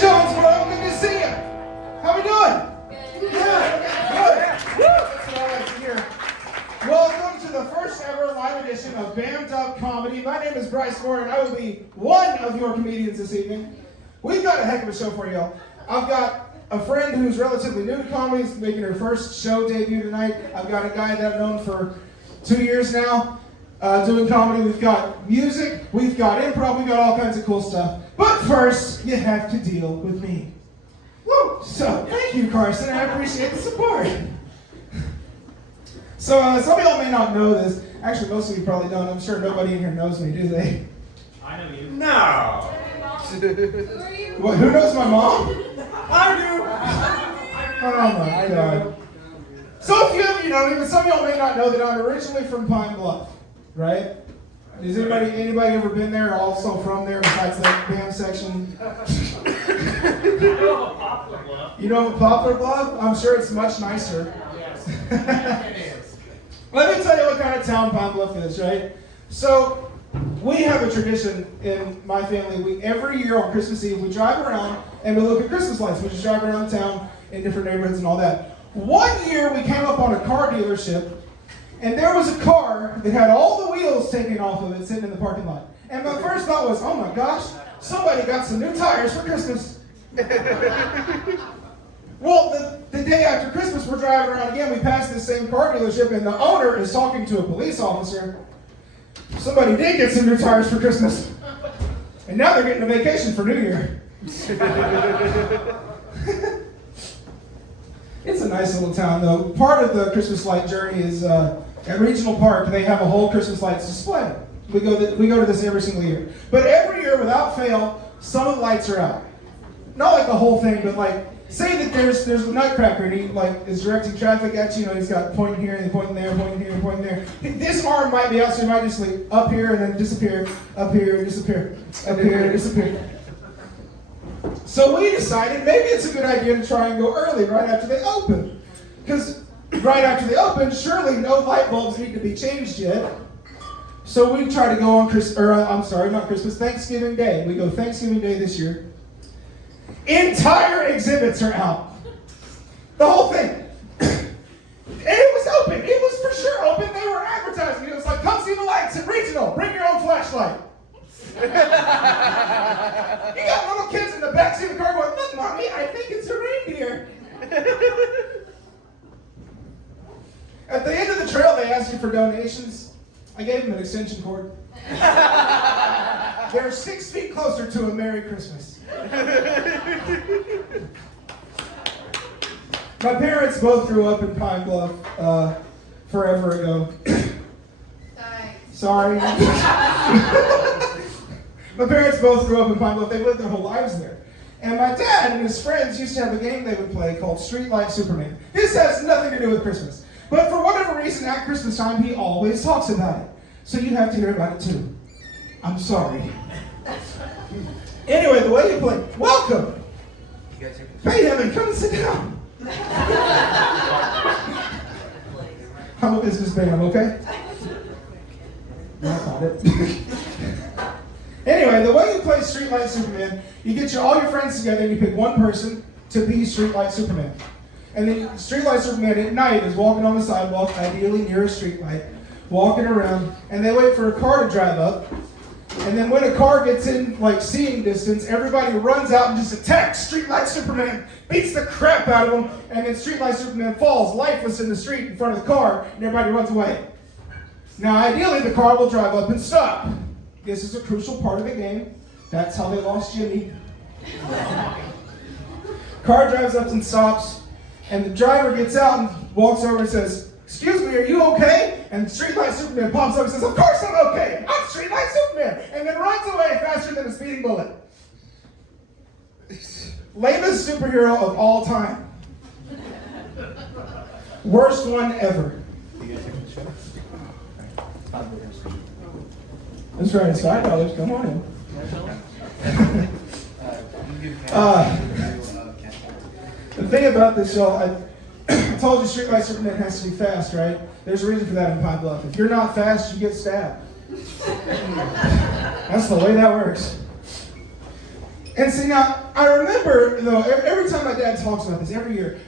Jones, bro. Good to see you. How we doing? Good. That's what I like to hear. Welcome to the first ever live edition of Bammed Up Comedy. My name is Bryce Moore, and I will be one of your comedians this evening. We've got a heck of a show for y'all. I've got a friend who's relatively new to comedy, is making her first show debut tonight. I've got a guy that I've known for 2 years now, doing comedy. We've got music, we've got improv, we've got all kinds of cool stuff. But first, you have to deal with me. Woo! So, thank you, Carson. I appreciate the support. So, some of y'all may not know this. Actually, most of you probably don't. I'm sure nobody in here knows me, do they? I know you. No. What, who knows my mom? I do. Oh my God. So a few of you know me, but some of y'all may not know that I'm originally from Pine Bluff, right? Has anybody ever been there or also from there besides that BAM section? You know of a Poplar Bluff? You know of a Poplar Bluff? I'm sure it's much nicer. Yes. It is. Let me tell you what kind of town Pine Bluff is, right? So we have a tradition in my family. Every year on Christmas Eve, we drive around and we look at Christmas lights. We just drive around the town in different neighborhoods and all that. One year we came up on a car dealership and there was a car that had all the wheels taken off of it sitting in the parking lot. And my first thought was, oh my gosh, somebody got some new tires for Christmas. Well, the day after Christmas, we're driving around again. We pass this same car dealership and the owner is talking to a police officer. Somebody did get some new tires for Christmas. And now they're getting a vacation for New Year. It's a nice little town, though. Part of the Christmas light journey is at Regional Park. They have a whole Christmas lights display. We go to this every single year. But every year, without fail, some of the lights are out. Not like the whole thing, but like, say that there's a nutcracker and he like is directing traffic at you. You know, he's got pointing here and pointing there, pointing here and pointing there. This arm might be out, so he might just like up here and then disappear, up here and disappear, up here and disappear. So we decided maybe it's a good idea to try and go early, right after they open. Because right after they open, surely no light bulbs need to be changed yet. So we try to go on Thanksgiving Day. We go Thanksgiving Day this year. Entire exhibits are out. The whole thing. And it was open. It was for sure open. They were advertising. It was like, come see the lights at Regional. Bring your own flashlight. You got little kids in the backseat of the car going, look, Mommy, I think it's a reindeer. At the end of the trail, they asked you for donations. I gave them an extension cord. They're 6 feet closer to a Merry Christmas. My parents both grew up in Pine Bluff forever ago. Sorry. My parents both grew up in Pine Bluff. They lived their whole lives there. And my dad and his friends used to have a game they would play called Streetlight Superman. This has nothing to do with Christmas. But for whatever reason, at Christmas time, he always talks about it. So you have to hear about it too. I'm sorry. Anyway, the way you play, welcome. Hey, Evan, come and sit down. I'm a businessman, okay? Yeah, I got it. Anyway, the way you play Streetlight Superman, you get all your friends together and you pick one person to be Streetlight Superman. And then Streetlight Superman at night is walking on the sidewalk, ideally near a streetlight, walking around, and they wait for a car to drive up. And then when a car gets in, like, seeing distance, everybody runs out and just attacks Streetlight Superman, beats the crap out of him, and then Streetlight Superman falls lifeless in the street in front of the car, and everybody runs away. Now, ideally, the car will drive up and stop. This is a crucial part of the game. That's how they lost Jimmy. Car drives up and stops, and the driver gets out and walks over and says, excuse me, are you okay? And Streetlight Superman pops up and says, of course I'm okay. I'm Streetlight Superman. And then runs away faster than a speeding bullet. Lamest superhero of all time. Worst one ever. That's right, it's $5. Come on in. The thing about this, y'all, I told you Streetlight Superman has to be fast, right? There's a reason for that in Pine Bluff. If you're not fast, you get stabbed. That's the way that works. And see, now, I remember, though, every time my dad talks about this, every year,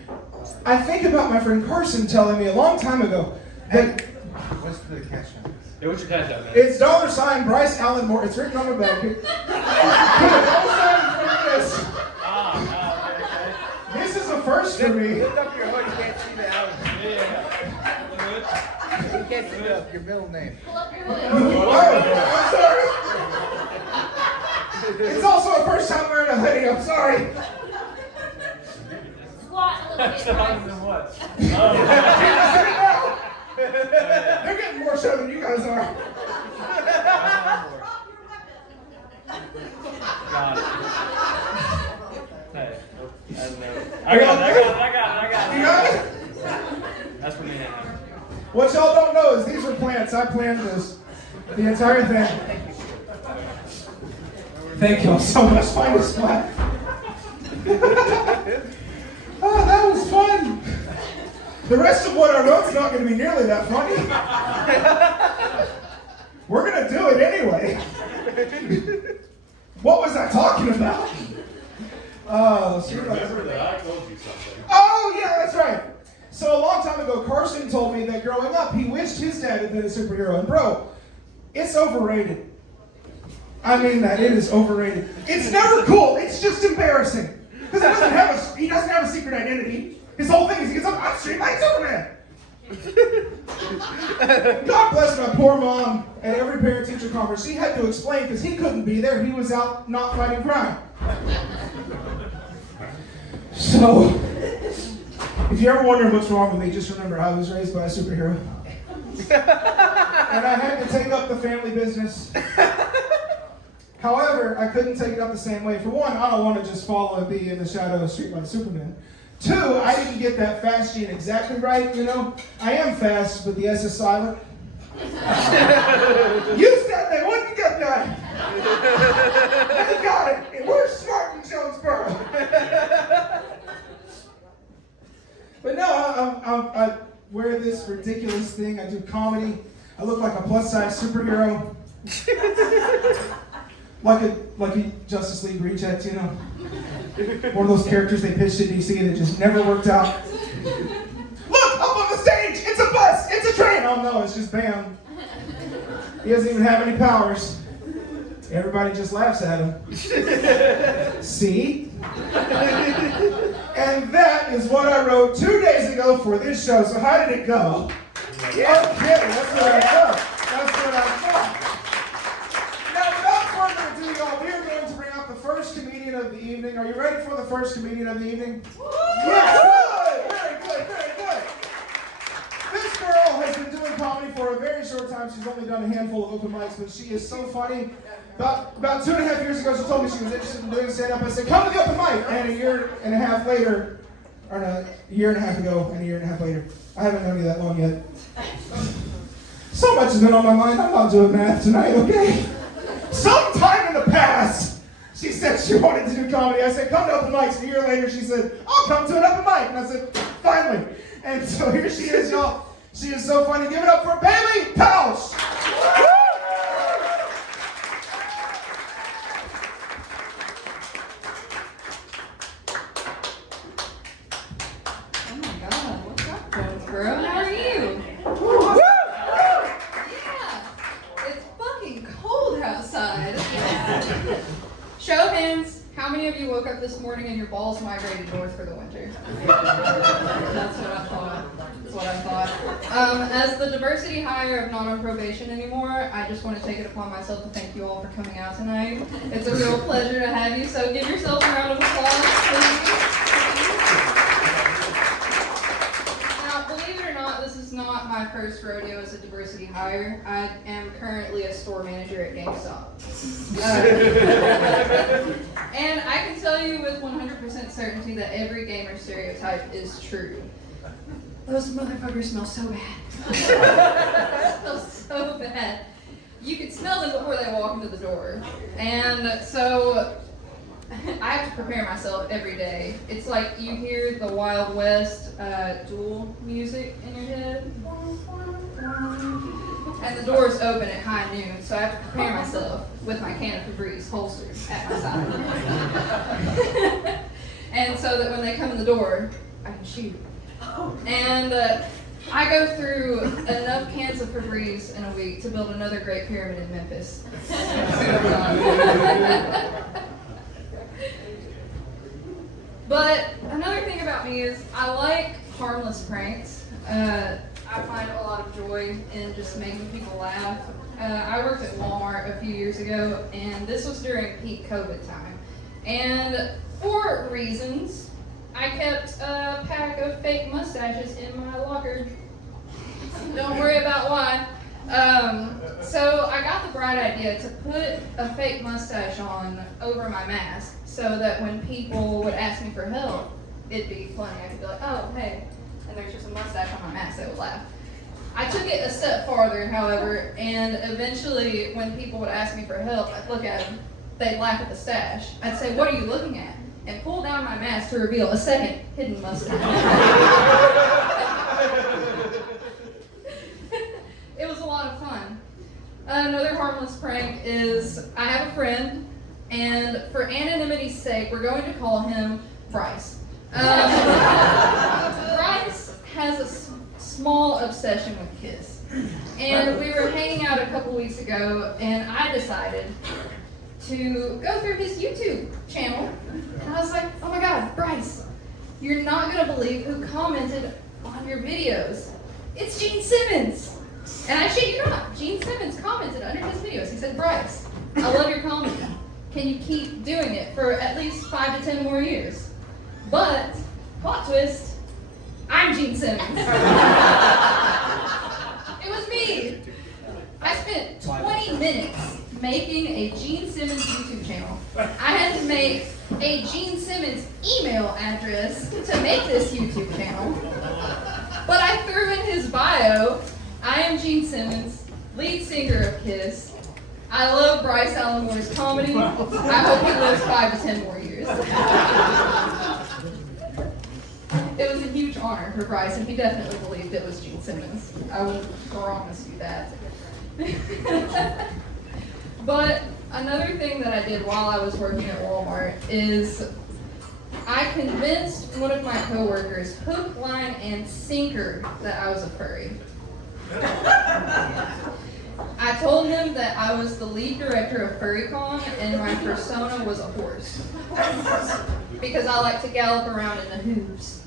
I think about my friend Carson telling me a long time ago that... What's the cash out? Hey, what's your cash out, man? It's $ Bryce Allen Moore. It's written on the back. $$ this. Okay. This is a first for me. Lift up your hood, you can't see the Allen. Yeah. You can't see your middle name. Pull up your hood. Oh, I'm sorry. It's also a first time wearing a hoodie. I'm sorry. Squat a little bit, Bryce. What? They're getting more show than you guys are. Got it. Hey, I got it. You got it? That's for me now. What y'all don't know is these are plants. I planned this. The entire thing. Thank y'all so much. Find a spot. Oh, that was fun. The rest of what I wrote's not going to be nearly that funny. We're going to do it anyway. What was I talking about? Remember that I told you something. Oh, yeah, that's right. So a long time ago, Carson told me that growing up, he wished his dad had been a superhero. And bro, it's overrated. I mean that, it is overrated. It's never cool, it's just embarrassing. Because he doesn't have a secret identity. His whole thing is he gets up, I'm Street Light Superman. God bless my poor mom at every parent-teacher conference. She had to explain because he couldn't be there. He was out not fighting crime. So, if you're ever wondering what's wrong with me, just remember I was raised by a superhero. And I had to take up the family business. However, I couldn't take it up the same way. For one, I don't want to just follow and be in the shadow of Streetlight Superman. Two, I didn't get that fast gene exactly right, you know? I am fast, but the S is silent. You said they wouldn't get that. They got it. And we're smart in Jonesboro. But no, I wear this ridiculous thing. I do comedy. I look like a plus-size superhero. Like a Justice League reject, you know? One of those characters they pitched at DC that just never worked out. Look, up on the stage! It's a bus! It's a train! Oh no, it's just Bam. He doesn't even have any powers. Everybody just laughs at him. See? And that is what I wrote 2 days ago for this show. So how did it go? Okay, that's what I thought. That's what I thought. Now, without further ado, y'all, we are going to bring out the first comedian of the evening. Are you ready for the first comedian of the evening? Yes! Good! Very good, very good. This girl has been doing comedy for a very short time. She's only done a handful of open mics, but she is so funny. About 2.5 years ago, she told me she was interested in doing stand-up. I said, come to the open mic. And a year and a half later, or no, a year and a half ago, and a year and a half later. I haven't known you that long yet. So much has been on my mind, I'm not doing math tonight, okay? Sometime in the past, she said she wanted to do comedy. I said, come to open mics. And a year later, she said, I'll come to an open mic. And I said, finally. And so here she is, y'all. She is so funny. Give it up for Bailey Pausch. Oh my God, what's up, Jonesboro? How are you? Yeah, it's fucking cold outside. Show of hands, how many of you woke up this morning and your balls migrated north for the winter? That's what I thought. That's what I thought. As the diversity hire of not on probation anymore, I just want to take it upon myself to thank you all for coming out tonight. It's a real pleasure to have you, so give yourselves a round of applause, please. Believe it or not, this is not my first rodeo as a diversity hire. I am currently a store manager at GameStop. And I can tell you with 100% certainty that every gamer stereotype is true. Those motherfuckers smell so bad. Smell so bad. You can smell them before they walk into the door. And so I have to prepare myself every day. It's like you hear the Wild West duel music in your head. And the doors open at high noon, so I have to prepare myself with my can of Febreze holstered. at my side. And so that when they come in the door, I can shoot. And I go through enough cans of Febreze in a week to build another Great Pyramid in Memphis. But another thing about me is I like harmless pranks. I find a lot of joy in just making people laugh. I worked at Walmart a few years ago, and this was during peak COVID time. And for reasons, I kept a pack of fake mustaches in my locker. Don't worry about why. So I got the bright idea to put a fake mustache on over my mask so that when people would ask me for help, it'd be funny. I could be like, oh, hey, and there's just a mustache on my mask. They would laugh. I took it a step farther, however, and eventually when people would ask me for help, I'd look at them, they'd laugh at the stash. I'd say, what are you looking at? And pull down my mask to reveal a second hidden mustache. It was a lot of fun. Another harmless prank is I have a friend, and for anonymity's sake, we're going to call him Bryce. Bryce has a small obsession with Kiss. And we were hanging out a couple weeks ago, and I decided to go through his YouTube channel. And I was like, oh my God, Bryce, you're not going to believe who commented on your videos. It's Gene Simmons. And I shit you not, Gene Simmons commented under his videos. He said, Bryce, I love your comedy. Can you keep doing it for at least 5 to 10 more years? But, plot twist, I'm Gene Simmons. It was me. I spent 20 minutes making a Gene Simmons YouTube channel. I had to make a Gene Simmons email address to make this YouTube channel. But I threw in his bio, I am Gene Simmons, lead singer of Kiss. I love Bryce Allen Moore's comedy. I hope he lives 5 to 10 more years. It was a huge honor for Bryce, and he definitely believed it was Gene Simmons. I would promise you that. But another thing that I did while I was working at Walmart is I convinced one of my coworkers, hook, line, and sinker, that I was a furry. I told him that I was the lead director of FurryCon and my persona was a horse. Because I like to gallop around in the hooves.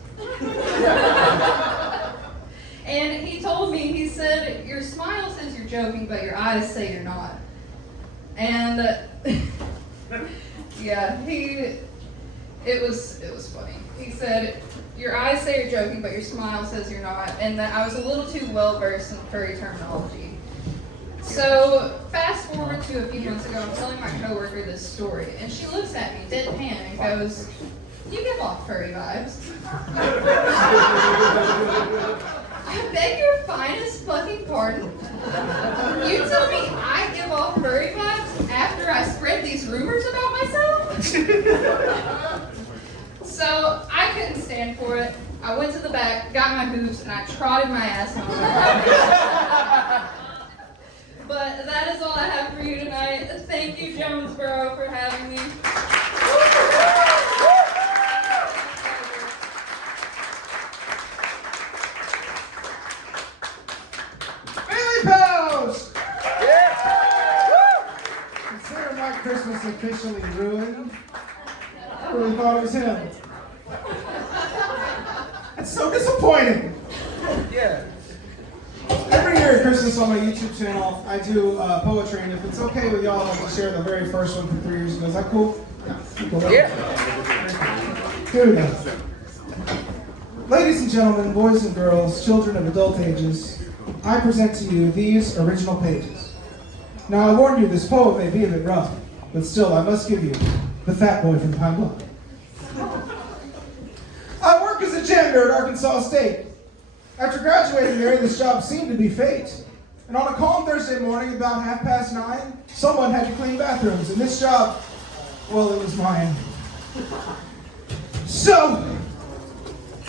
And he told me, he said, your smile says you're joking, but your eyes say you're not. And yeah, it was funny. He said, your eyes say you're joking, but your smile says you're not, and that I was a little too well versed in furry terminology. So fast forward to a few months ago, I'm telling my coworker this story, and she looks at me deadpan and goes, you give off furry vibes. I beg your finest fucking pardon? You tell me I give off furry vibes after I spread these rumors about myself? So I couldn't stand for it. I went to the back, got my hooves, and I trotted my ass home. But that is all I have for you tonight. Thank you, Jonesboro, for having me. Consider my Christmas officially ruined. I really thought it was him. It's so disappointing. Yeah. Every year at Christmas on my YouTube channel, I do poetry, and if it's okay with y'all, I'll share the very first one from 3 years ago. Is that cool? Cool. Yeah. Here we go. Ladies and gentlemen, boys and girls, children of adult ages, I present to you these original pages. Now, I warn you, this poem may be a bit rough, but still, I must give you the fat boy from Pine Bluff. I work as a janitor at Arkansas State. After graduating there, this job seemed to be fate. And on a calm Thursday morning, about 9:30, someone had to clean bathrooms, and this job, well, it was mine. So,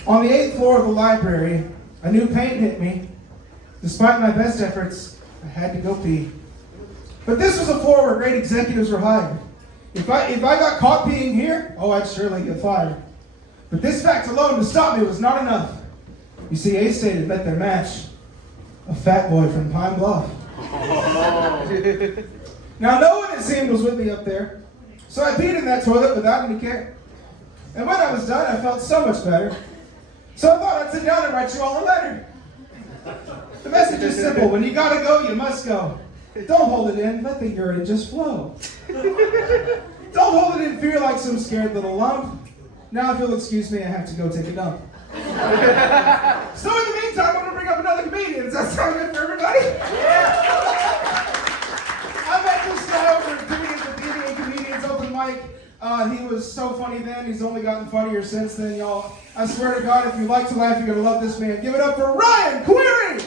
on the 8th floor of the library, a new pain hit me. Despite my best efforts, I had to go pee. But this was a floor where great executives were hired. If I got caught peeing here, oh, I'd surely get fired. But this fact alone to stop me was not enough. You see, A-State had met their match. A fat boy from Pine Bluff. Now, no one, it seemed, was with me up there. So I peed in that toilet without any care. And when I was done, I felt so much better. So I thought I'd sit down and write you all a letter. The message is simple. When you gotta go, you must go. Don't hold it in. Let the urine just flow. Don't hold it in fear like some scared little lump. Now, if you'll excuse me, I have to go take a dump. So in the meantime, I'm going to bring up another comedian. Does that sound good for everybody? Yeah! I met this guy over at Comedians Open Mic. He was so funny then. He's only gotten funnier since then, y'all. I swear to God, if you like to laugh, you're going to love this man. Give it up for Ryan Query!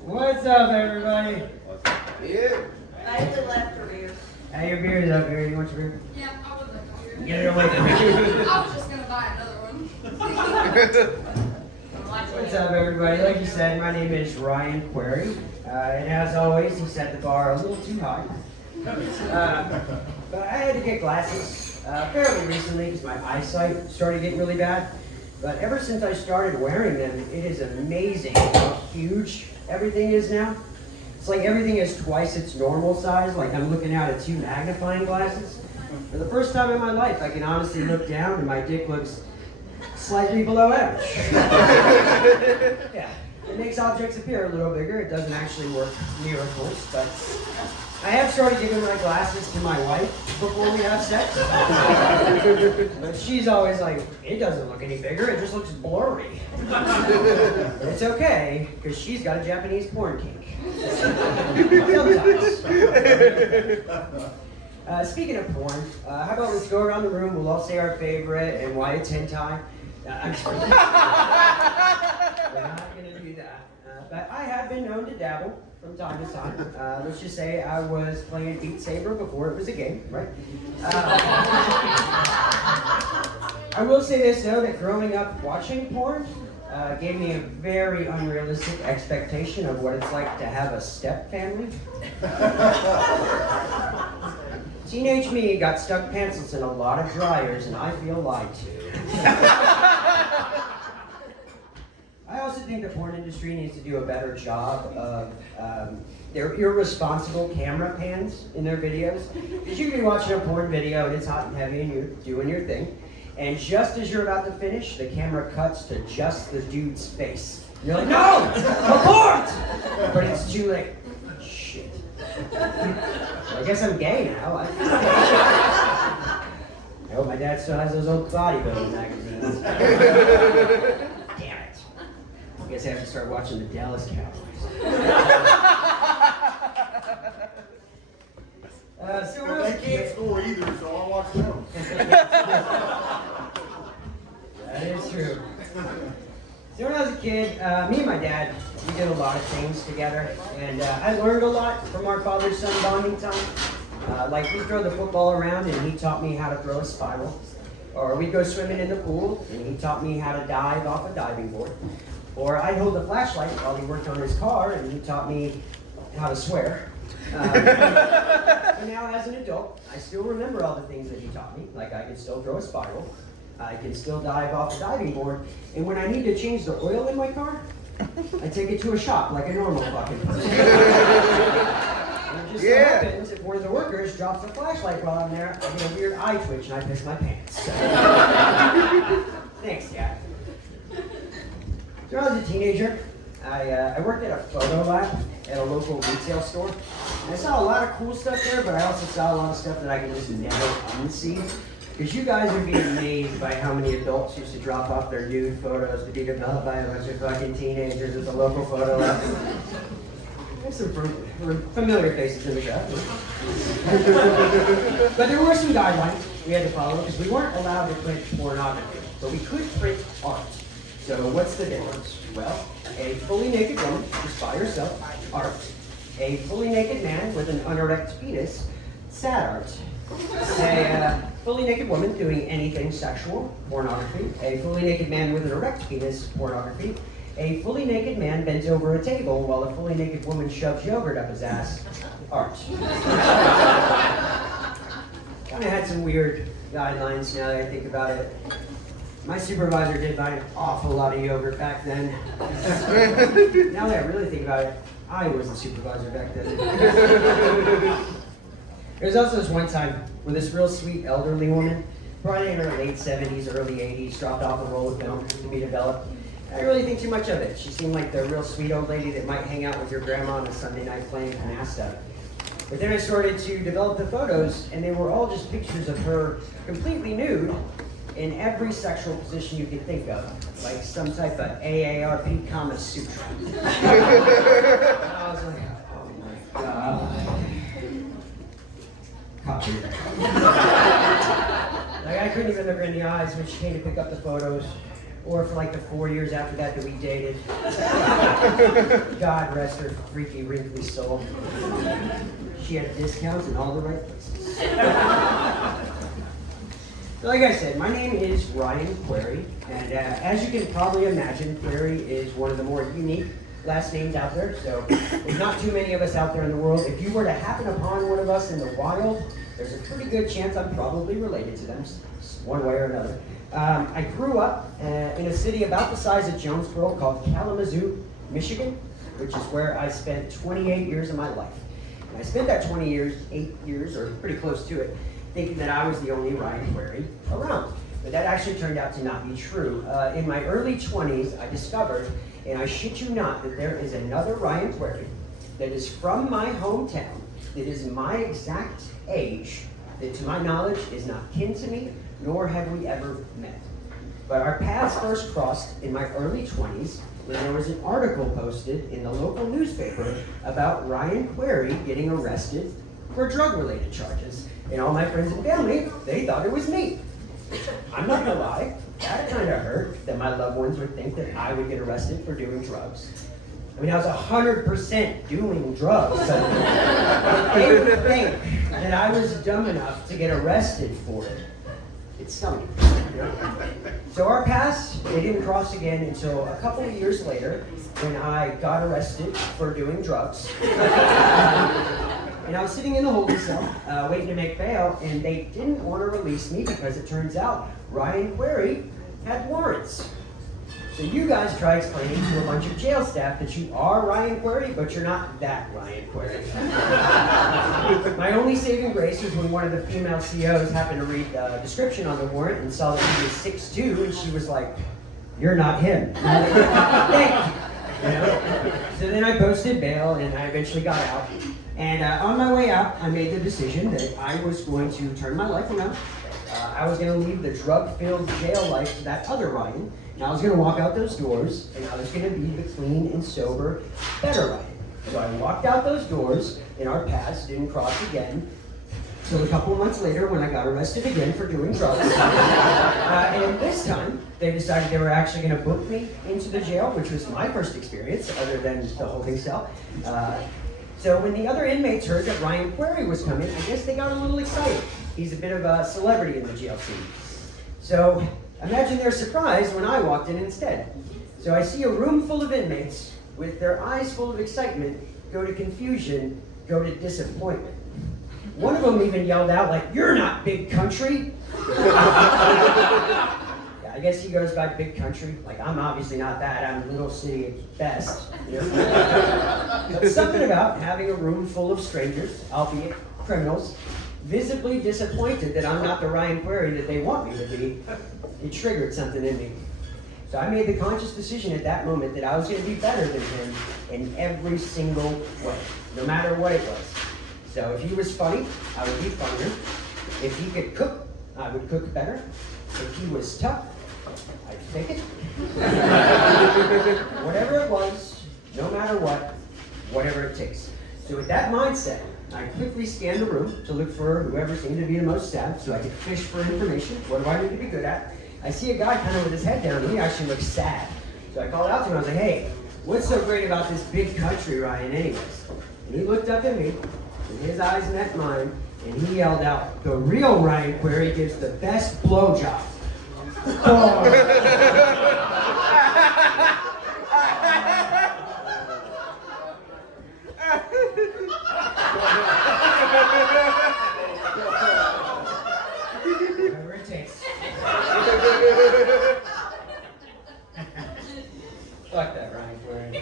What's up, everybody? Yeah. I left her beer. Hey, your beer is up here. You want your beer? Yeah, I would like to hear. Get it away from me. I was just gonna buy another one. What's up, everybody? Like you said, my name is Ryan Query. And as always, he set the bar a little too high. But I had to get glasses fairly recently because my eyesight started getting really bad. But ever since I started wearing them, it is amazing how huge everything is now. It's like everything is twice its normal size, like I'm looking out at 2 magnifying glasses. For the first time in my life, I can honestly look down and my dick looks slightly below average. Yeah, it makes objects appear a little bigger. It doesn't actually work miracles, but I have started giving my glasses to my wife before we have sex. But she's always like, it doesn't look any bigger, it just looks blurry. But it's okay, because she's got a Japanese porn kink. Sometimes. Speaking of porn, how about let's go around the room, we'll all say our favorite and why it's hentai. I'm sorry. We're not going to do that. But I have been known to dabble from time to time. Let's just say I was playing Beat Saber before it was a game, right? I will say this though, that growing up watching porn gave me a very unrealistic expectation of what it's like to have a step family. Teenage me got stuck pantsless in a lot of dryers and I feel lied to. I also think the porn industry needs to do a better job of their irresponsible camera pans in their videos. Because you can be watching a porn video and it's hot and heavy and you're doing your thing. And just as you're about to finish, the camera cuts to just the dude's face. And you're like, no! Abort! But it's too late. Shit. Well, I guess I'm gay now. I hope my dad still has those old bodybuilding magazines. Damn it. I guess I have to start watching the Dallas Cowboys. So when I was a They can't kid, score either, so I'll watch them. that is true. So when I was a kid, me and my dad, we did a lot of things together, and I learned a lot from our father-son bonding time. Like we'd throw the football around, and he taught me how to throw a spiral. Or we'd go swimming in the pool, and he taught me how to dive off a diving board. Or I'd hold the flashlight while he worked on his car, and he taught me how to swear. But now as an adult, I still remember all the things that he taught me. Like I can still throw a spiral, I can still dive off a diving board, and when I need to change the oil in my car, I take it to a shop like a normal fucking person. And it just so happens, if one of the workers drops a flashlight while I'm there, I get a weird eye twitch and I piss my pants. Thanks, Dad. So when I was a teenager, I worked at a photo lab at a local retail store. And I saw a lot of cool stuff there, but I also saw a lot of stuff that I could just never unsee. Because you guys would be amazed by how many adults used to drop off their nude photos to be developed by a bunch of fucking teenagers at the local photo lab. There's some familiar faces in the crowd. But there were some guidelines we had to follow because we weren't allowed to print pornography, but we could print art. So what's the difference? Well, a fully naked woman just by herself, art. A fully naked man with an unerect penis, sad art. Say, a fully naked woman doing anything sexual, pornography. A fully naked man with an erect penis, pornography. A fully naked man bent over a table while a fully naked woman shoves yogurt up his ass, art. Kind of had some weird guidelines now that I think about it. My supervisor did buy an awful lot of yogurt back then. Now that I really think about it, I was the supervisor back then. There was also this one time where this real sweet elderly woman, probably in her late 70s, early 80s, dropped off a roll of film to be developed. I didn't really think too much of it. She seemed like the real sweet old lady that might hang out with your grandma on a Sunday night playing canasta. But then I started to develop the photos, and they were all just pictures of her completely nude in every sexual position you could think of, like some type of AARP Kama Sutra. I was like, oh my god. Copy. Like I couldn't even look her in the eyes when she came to pick up the photos, or for like the 4 years after that we dated. God rest her freaky, wrinkly soul. She had discounts in all the right places. So like I said, my name is Ryan Query, and as you can probably imagine, Query is one of the more unique last names out there, so there's not too many of us out there in the world. If you were to happen upon one of us in the wild, there's a pretty good chance I'm probably related to them, one way or another. I grew up in a city about the size of Jonesboro called Kalamazoo, Michigan, which is where I spent 28 years of my life. And I spent that 8 years, or pretty close to it, thinking that I was the only Ryan Query around. But that actually turned out to not be true. In my early 20s, I discovered, and I shit you not, that there is another Ryan Query that is from my hometown, that is my exact age, that to my knowledge is not kin to me, nor have we ever met. But our paths first crossed in my early 20s when there was an article posted in the local newspaper about Ryan Query getting arrested for drug-related charges. And all my friends and family, they thought it was me. I'm not gonna lie, that kind of hurt that my loved ones would think that I would get arrested for doing drugs. I mean, I was 100% doing drugs, but they would think that I was dumb enough to get arrested for it. It stung me. So our paths, they didn't cross again until a couple of years later when I got arrested for doing drugs. And I was sitting in the holding cell, waiting to make bail, and they didn't want to release me because it turns out Ryan Query had warrants. So you guys try explaining to a bunch of jail staff that you are Ryan Query, but you're not that Ryan Query. My only saving grace was when one of the female COs happened to read the description on the warrant and saw that he was 6'2", and she was like, "You're not him." And I was like, "Thank you." You know? So then I posted bail, and I eventually got out. And on my way out, I made the decision that I was going to turn my life around. I was going to leave the drug-filled jail life to that other Ryan, and I was going to walk out those doors, and I was going to be the clean and sober, better Ryan. So I walked out those doors, and our paths didn't cross again. So a couple of months later, when I got arrested again for doing drugs, and this time, they decided they were actually going to book me into the jail, which was my first experience, other than the holding cell. So when the other inmates heard that Ryan Query was coming, I guess they got a little excited. He's a bit of a celebrity in the jail scene. So imagine their surprise when I walked in instead. So I see a room full of inmates with their eyes full of excitement go to confusion, go to disappointment. One of them even yelled out like, "You're not Big Country." Yeah, I guess he goes by Big Country. Like, I'm obviously not that. I'm Little City at best. You know? But something about having a room full of strangers, albeit criminals, visibly disappointed that I'm not the Ryan Query that they want me to be, it triggered something in me. So I made the conscious decision at that moment that I was going to be better than him in every single way, no matter what it was. So if he was funny, I would be funnier. If he could cook, I would cook better. If he was tough, I'd fake it. Whatever it was, no matter what, whatever it takes. So with that mindset, I quickly scanned the room to look for whoever seemed to be the most sad so I could fish for information. What do I need to be good at? I see a guy kind of with his head down, and he actually looks sad. So I called out to him, I was like, "Hey, what's so great about this Big Country, Ryan, anyways?" And he looked up at me, and his eyes met mine, and he yelled out, "The real Ryan Query gives the best blowjob." Oh. Whatever it takes. Fuck that Ryan Query.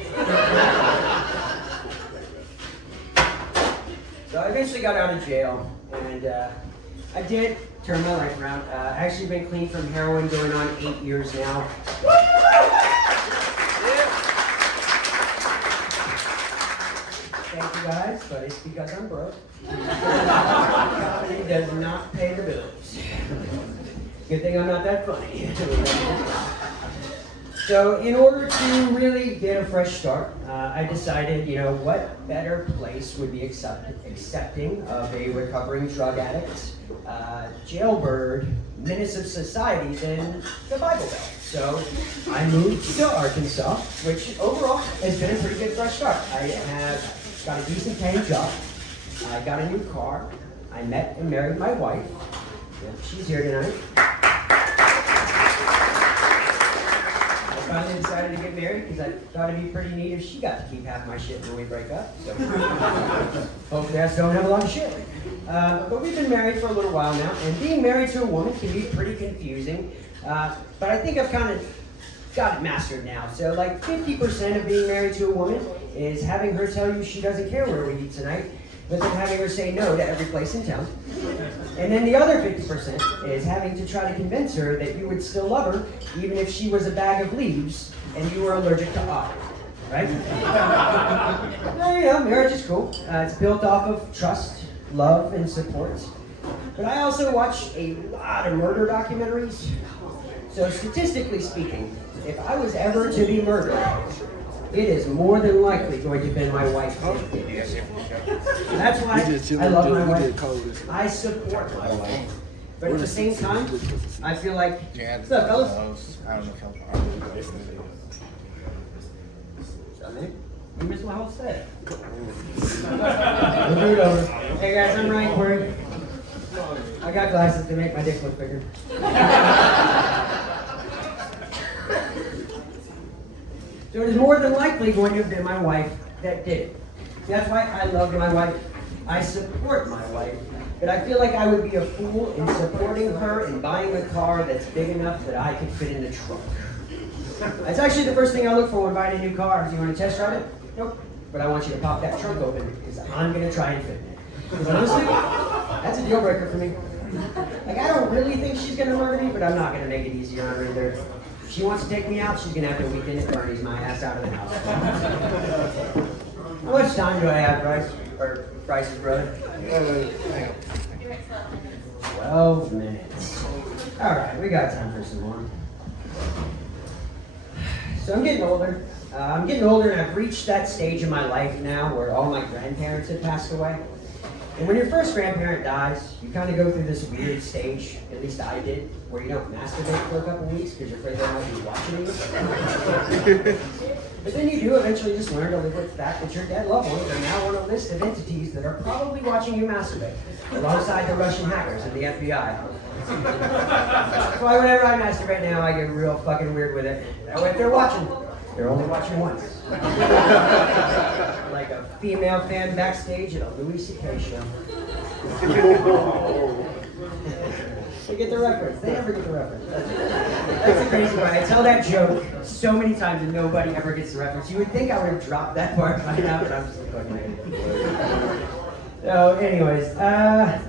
So I eventually got out of jail, and I did turn my life around. Actually been clean from heroin going on 8 years now. Thank you guys, but it's because I'm broke. Comedy does not pay the bills. Good thing I'm not that funny. So in order to really get a fresh start, I decided, what better place would be accepting of a recovering drug addict, jailbird, menace of society than the Bible Belt. So I moved to Arkansas, which overall has been a pretty good fresh start. I have got a decent paying job. I got a new car. I met and married my wife. Yep, she's here tonight. I finally decided to get married because I thought it'd be pretty neat if she got to keep half my shit when we break up. So hopefully I still don't have a lot of shit. But we've been married for a little while now, and being married to a woman can be pretty confusing. But I think I've kind of got it mastered now. So like 50% of being married to a woman is having her tell you she doesn't care where we eat tonight, but then having her say no to every place in town. And then the other 50% is having to try to convince her that you would still love her even if she was a bag of leaves and you were allergic to otter, right? Well, marriage is cool. It's built off of trust, love, and support. But I also watch a lot of murder documentaries. So statistically speaking, if I was ever to be murdered, it is more than likely going to be my wife. That's why I love my wife. I support my wife. But at the same time, I feel like, what's up, fellas? You missed my whole set. We'll do it over. Hey guys, I'm Ryan Query. I got glasses to make my dick look bigger. So it is more than likely going to have been my wife that did it. That's why I love my wife. I support my wife. But I feel like I would be a fool in supporting her and buying a car that's big enough that I could fit in the trunk. That's actually the first thing I look for when buying a new car. Do you want to test drive it? Nope. But I want you to pop that trunk open because I'm going to try and fit in it. Because honestly, that's a deal breaker for me. Like, I don't really think she's going to murder me, but I'm not going to make it easier on her either. If she wants to take me out, she's going to have to weekend at Bernie's my ass out of the house. How much time do I have, Bryce? Or Bryce's brother? 12 minutes. Alright, we got time for some more. So I'm getting older. And I've reached that stage in my life now where all my grandparents have passed away. And when your first grandparent dies, you kind of go through this weird stage, at least I did, where you don't masturbate for a couple weeks because you're afraid they might be watching you. But then you do eventually just learn to live with the fact that your dead loved ones are now on a list of entities that are probably watching you masturbate, alongside the Russian hackers and the FBI. That's why whenever I masturbate now, I get real fucking weird with it. That way if they're watching, they're only watching once. Like a female fan backstage at a Louis C.K. show. They get the reference. They never get the reference. That's the crazy part. I tell that joke so many times and nobody ever gets the reference. You would think I would have dropped that part by now, but I'm just fucking idiot. So, anyways, I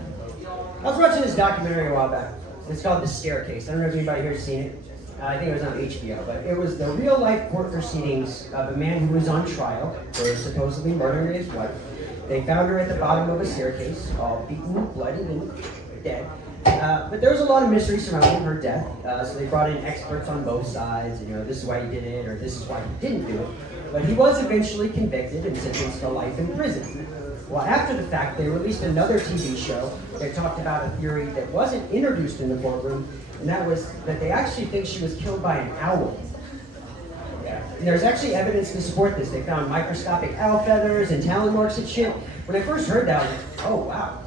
was watching this documentary a while back. It's called The Staircase. I don't know if anybody here has seen it. I think it was on HBO, but it was the real-life court proceedings of a man who was on trial for supposedly murdering his wife. They found her at the bottom of a staircase, all beaten, bloodied, and dead. But there was a lot of mystery surrounding her death, so they brought in experts on both sides. This is why he did it, or this is why he didn't do it. But he was eventually convicted and sentenced to life in prison. Well, after the fact, they released another TV show that talked about a theory that wasn't introduced in the courtroom, and that was that they actually think she was killed by an owl. Yeah. And there's actually evidence to support this. They found microscopic owl feathers and talon marks and shit. When I first heard that, I was like, oh wow.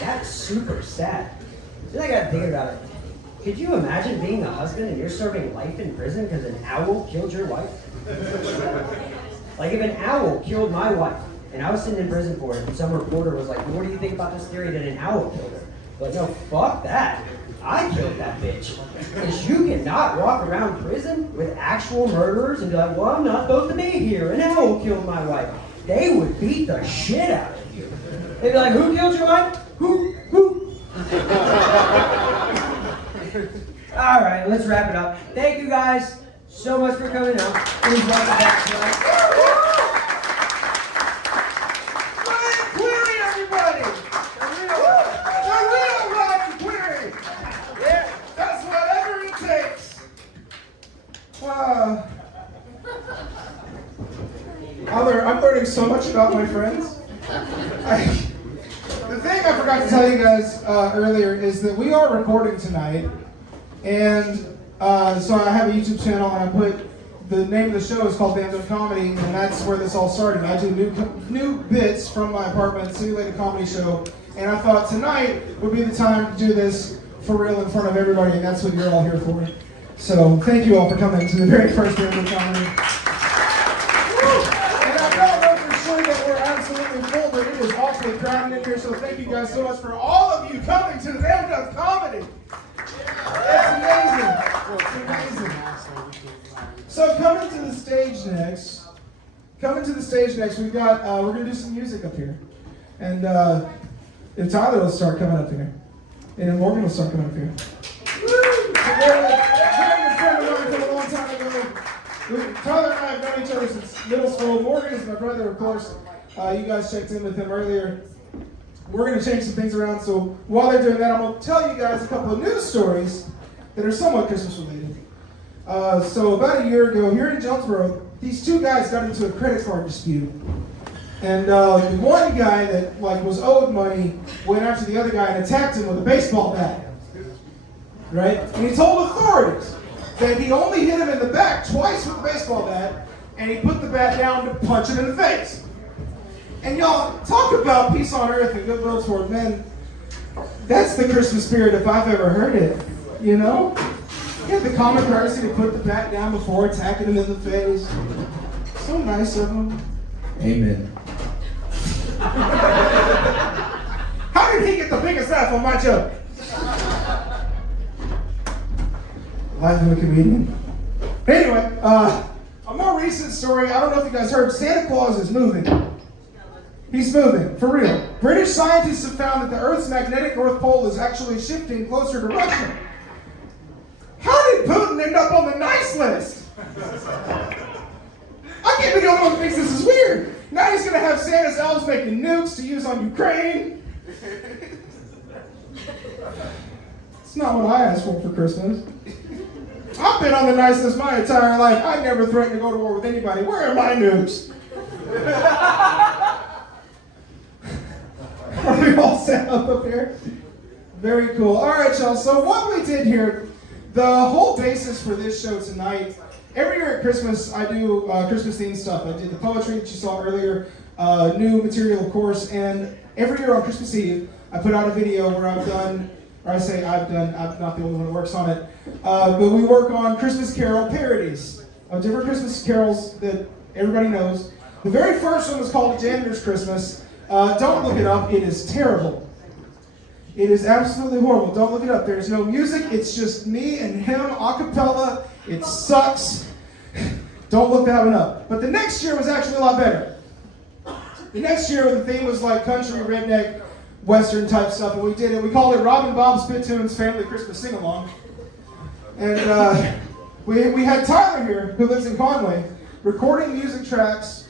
That's super sad. Then I got thinking about it. Could you imagine being a husband and you're serving life in prison because an owl killed your wife? Like if an owl killed my wife and I was sitting in prison for it and some reporter was like, what do you think about this theory that an owl killed her? But no, fuck that. I killed that bitch. Because you cannot walk around prison with actual murderers and be like, well, I'm not supposed to be here. An owl killed my wife. They would beat the shit out of you. They'd be like, who killed your wife? Who? All right, let's wrap it up. Thank you guys so much for coming out. Please welcome back tonight. Ryan Query, everybody! The real Ryan Query! Yeah, that's whatever it takes. I'm learning so much about my friends. The thing I forgot to tell you guys earlier is that we are recording tonight, and so I have a YouTube channel, and I put the name of the show is called Damn Comedy, and that's where this all started. I do new bits from my apartment, simulated comedy show, and I thought tonight would be the time to do this for real in front of everybody, and that's what you're all here for. So thank you all for coming to the very first Damn Comedy. And I don't know for sure that we're absolutely full, but it is awfully crowded in here, so thank you guys so much for all of you coming to the Damn Comedy. It's amazing. It's amazing. So coming to the stage next, we've got we're gonna do some music up here, and Tyler will start coming up here, and then Morgan will start coming up here. They're a friend of mine from a long time ago. Tyler and I have known each other since middle school. Morgan is my brother, of course. You guys checked in with him earlier. We're going to change some things around, so while they're doing that, I'm going to tell you guys a couple of news stories that are somewhat Christmas related. So about a year ago, here in Jonesboro, these two guys got into a credit card dispute. And the one guy that was owed money went after the other guy and attacked him with a baseball bat. Right? And he told authorities that he only hit him in the back twice with the baseball bat, and he put the bat down to punch him in the face. And y'all, talk about peace on earth and goodwill toward men. That's the Christmas spirit if I've ever heard it. You know? He had the common courtesy to put the bat down before attacking him in the face. So nice of him. Amen. How did he get the biggest laugh on my joke? Life of a comedian. Anyway, a more recent story. I don't know if you guys heard. Santa Claus is moving. He's moving, for real. British scientists have found that the Earth's magnetic North Pole is actually shifting closer to Russia. How did Putin end up on the nice list? I can't be the only one who thinks this is weird. Now he's going to have Santa's elves making nukes to use on Ukraine. It's not what I asked for Christmas. I've been on the nice list my entire life. I never threatened to go to war with anybody. Where are my nukes? Are we all set up here? Very cool. All right, y'all. So what we did here, the whole basis for this show tonight, every year at Christmas, I do Christmas-themed stuff. I did the poetry that you saw earlier, new material, of course, and every year on Christmas Eve, I put out a video where I'm not the only one who works on it, but we work on Christmas Carol parodies of different Christmas carols that everybody knows. The very first one was called A Janitor's Christmas. Don't look it up, it is terrible. It is absolutely horrible. Don't look it up. There's no music, it's just me and him a cappella. It sucks. Don't look that one up. But the next year was actually a lot better. The next year the theme was like country, redneck, Western type stuff, and we did it. We called it Rob and Bob Spittoon's Family Christmas Sing-Along. And we had Tyler here, who lives in Conway, recording music tracks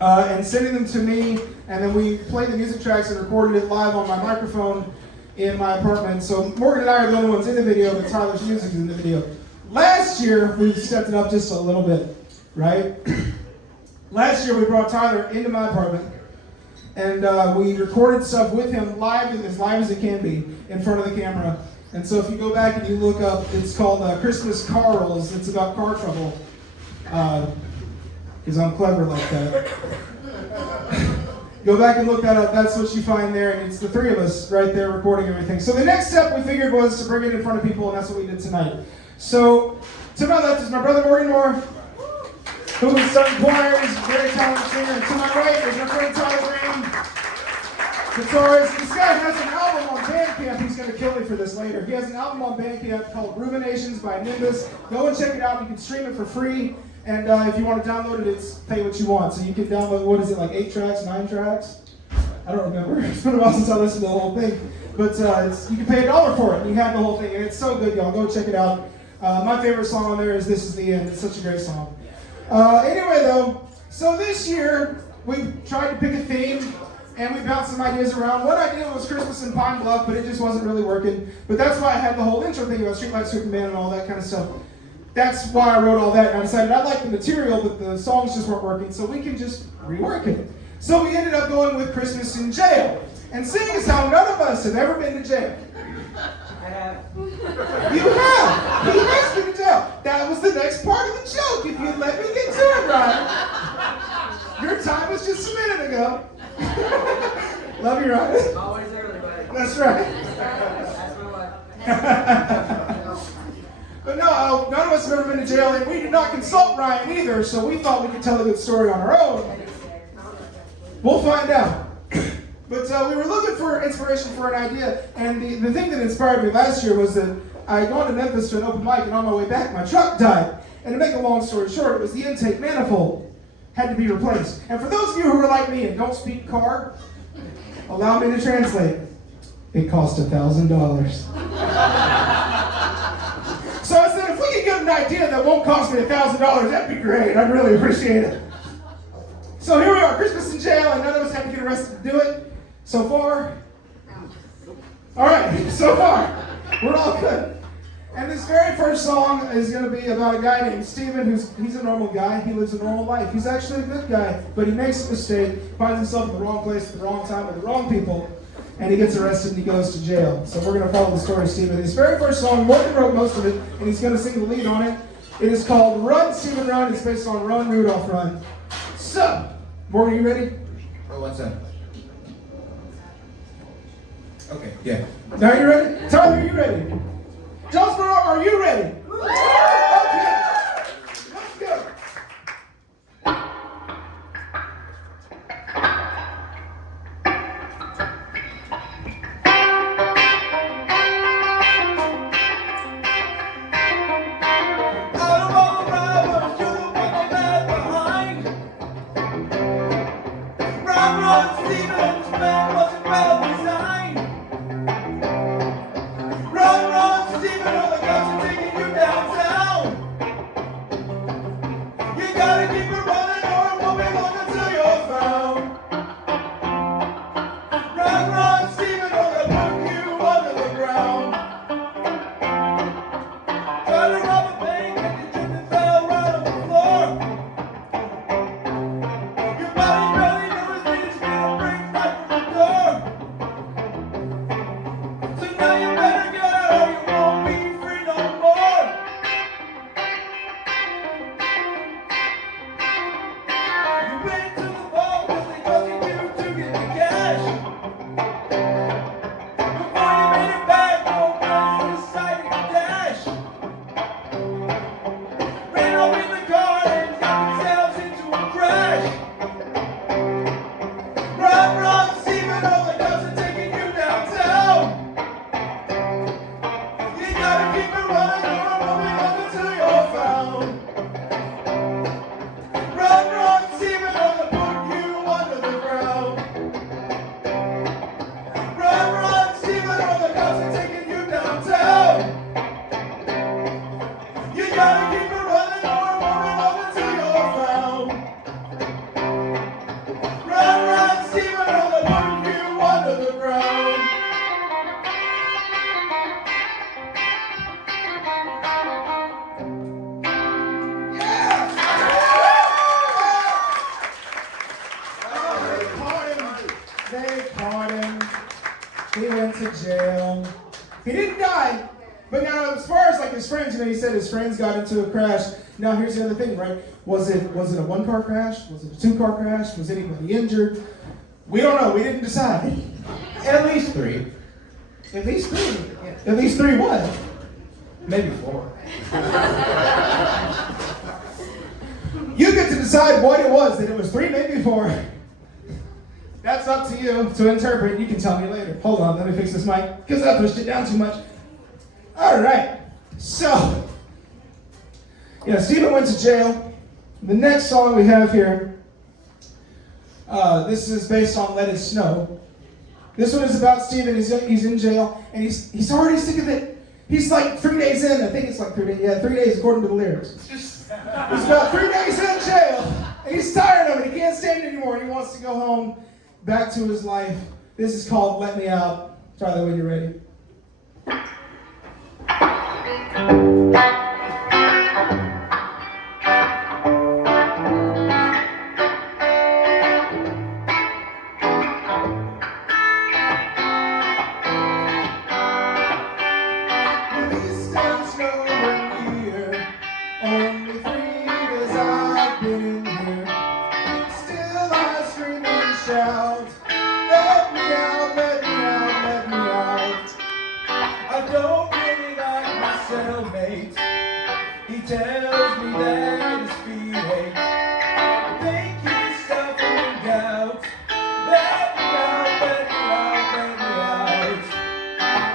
and sending them to me, and then we played the music tracks and recorded it live on my microphone in my apartment. So Morgan and I are the only ones in the video, but Tyler's music is in the video. Last year, we stepped it up just a little bit, right? Last year, we brought Tyler into my apartment, and we recorded stuff with him live as it can be, in front of the camera. And so if you go back and you look up, it's called Christmas Carols. It's about car trouble, because I'm clever like that. Go back and look that up. That's what you find there, and it's the three of us right there recording everything. So the next step we figured was to bring it in front of people, and that's what we did tonight. So to my left is my brother Morgan Moore, who is starting choir. He's a very talented singer. And to my right is my friend Tyler Graham, guitarist. This guy has an album on Bandcamp. He's going to kill me for this later. He has an album on Bandcamp called Ruminations by Nimbus. Go and check it out. You can stream it for free. And if you want to download it, it's pay what you want. So you can download, what is it, like 8 tracks, 9 tracks? I don't remember. It's been a while since I listened to the whole thing. But you can pay $1 for it. And you have the whole thing. And it's so good, y'all. Go check it out. My favorite song on there is This Is the End. It's such a great song. Anyway, though, so this year we tried to pick a theme. And we bounced some ideas around. One idea was Christmas in Pine Bluff, but it just wasn't really working. But that's why I had the whole intro thing about Streetlight Superman and all that kind of stuff. That's why I wrote all that, and I decided I liked the material, but the songs just weren't working, so we can just rework it. So we ended up going with Christmas in Jail. And seeing as how none of us have ever been to jail. I have. You have! He has been to jail. That was the next part of the joke, if you'd let me get to it, Ryan. Your time was just a minute ago. Love you, Ryan. Always early, buddy. That's right. That's my wife. But no, none of us have ever been to jail, and we did not consult Ryan either, so we thought we could tell a good story on our own. We'll find out. But we were looking for inspiration for an idea, and the thing that inspired me last year was that I had gone to Memphis to an open mic, and on my way back, my truck died. And to make a long story short, it was the intake manifold had to be replaced. And for those of you who are like me and don't speak car, allow me to translate. It cost $1,000. So I said, if we could get an idea that won't cost me $1,000, that'd be great. I'd really appreciate it. So here we are, Christmas in jail, and none of us had to get arrested to do it. So far, all right, so far, we're all good. And this very first song is going to be about a guy named Steven, he's a normal guy. He lives a normal life. He's actually a good guy, but he makes a mistake, finds himself in the wrong place at the wrong time with the wrong people, and he gets arrested and he goes to jail. So we're going to follow the story of Steven. His very first song, Morgan wrote most of it, and he's going to sing the lead on it. It is called Run, Steven, Run. It's based on Run, Rudolph, Run. So, Morgan, you ready? Oh, what's that? Okay, yeah. Now you ready? Tyler, are you ready? Jonesboro, are you ready? Okay, let's go. He didn't die, but now as far as like his friends, he said his friends got into a crash. Now here's the other thing, right? Was it a 1-car crash? Was it a 2-car crash? Was anybody injured? We don't know. We didn't decide. At least 3. At least 3. At least 3 what? Maybe 4. You get to decide what it was, that it was 3, maybe 4. That's up to you to interpret. You can tell me later. Hold on, let me fix this mic, because I pushed it down too much. All right, so, Stephen went to jail. The next song we have here, this is based on Let It Snow. This one is about Stephen. He's in jail, and he's already sick of it. He's like 3 days in. I think it's like 3 days. Yeah, 3 days according to the lyrics. He's about 3 days in jail, and he's tired of it. He can't stand it anymore, and he wants to go home, back to his life. This is called Let Me Out. Tyler, when you're ready. He tells me that his feet ache. I think he's suffering gout. Let me out, let me out, let me out.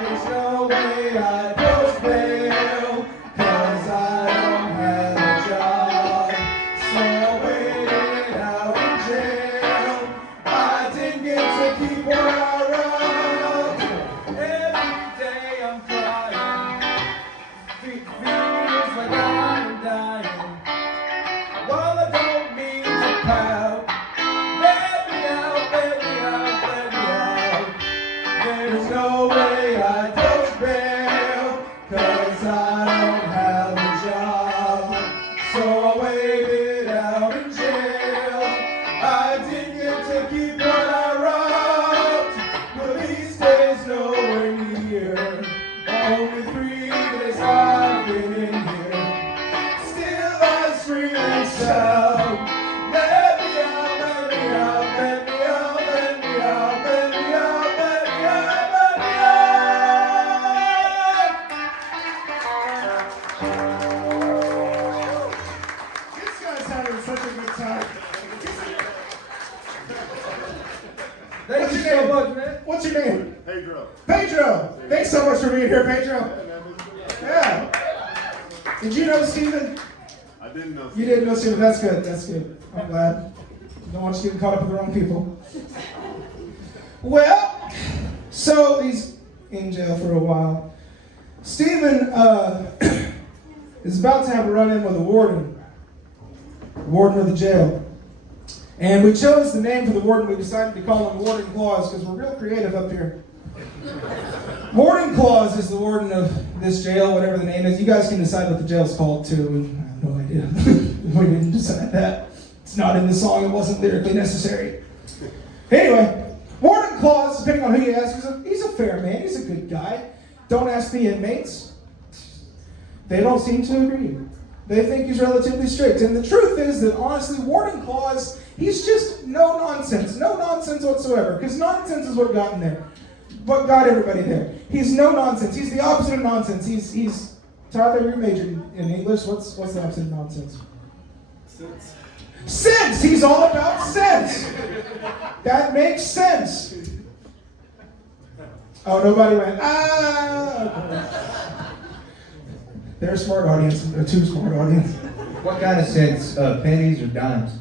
There's no way I go bail, 'cause I don't have a job. So I waited out in jail. I didn't get to keep what I wrote. Every day I'm crying. Feels like I'm dying. While I don't mean to pout. Let me out, let me out, let me out. There's no way I don't bail, 'cause I don't have a job. So I waited out in jail. I didn't get to keep what I wrote. But these days nowhere near. Only 3 days I've been in here. Still I scream and shout. Let me out, let me out, let me out, let me out, let me out, let me out, let me out. This guy's having such a good time. Thank you so much, man. What's your name? Pedro. Pedro. Thanks so much for being here, Pedro. Yeah. Did you know Stephen? I didn't know. You didn't know Stephen. That's good. That's good. I'm glad. Don't want you getting caught up with the wrong people. Well, so he's in jail for a while. Stephen is about to have a run-in with a warden of the jail. And we chose the name for the warden. We decided to call him Warden Claus because we're real creative up here. Warden Claus is the warden of this jail, whatever the name is. You guys can decide what the jail's called too. I have no idea. We didn't decide that. It's not in the song. It wasn't lyrically necessary. Anyway, Warden Claus, depending on who you ask, he's a fair man. He's a good guy. Don't ask the inmates. They don't seem to agree. They think he's relatively strict. And the truth is that, honestly, Warden Claus, he's just no nonsense. No nonsense whatsoever. Because nonsense is what got him there. What got everybody there. He's no nonsense. He's the opposite of nonsense. He's Tyler, you're majored in English. What's the opposite of nonsense? Sense. Sense! He's all about sense. That makes sense. Oh, nobody went, okay. They're a smart audience. They're too smart audience. What kind of sense? Pennies or dimes?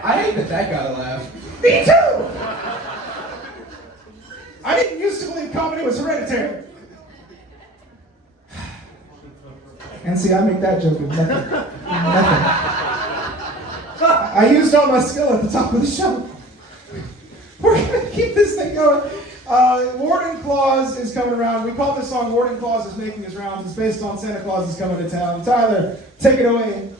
I hate that got a laugh. Me too! I didn't used to believe comedy was hereditary. And see, I make that joke with nothing. Nothing. I used all my skill at the top of the show. We're gonna keep this thing going. Warden Claus is coming around. We call this song Warden Claus is Making His Rounds. It's based on Santa Claus is Coming to Town. Tyler, take it away.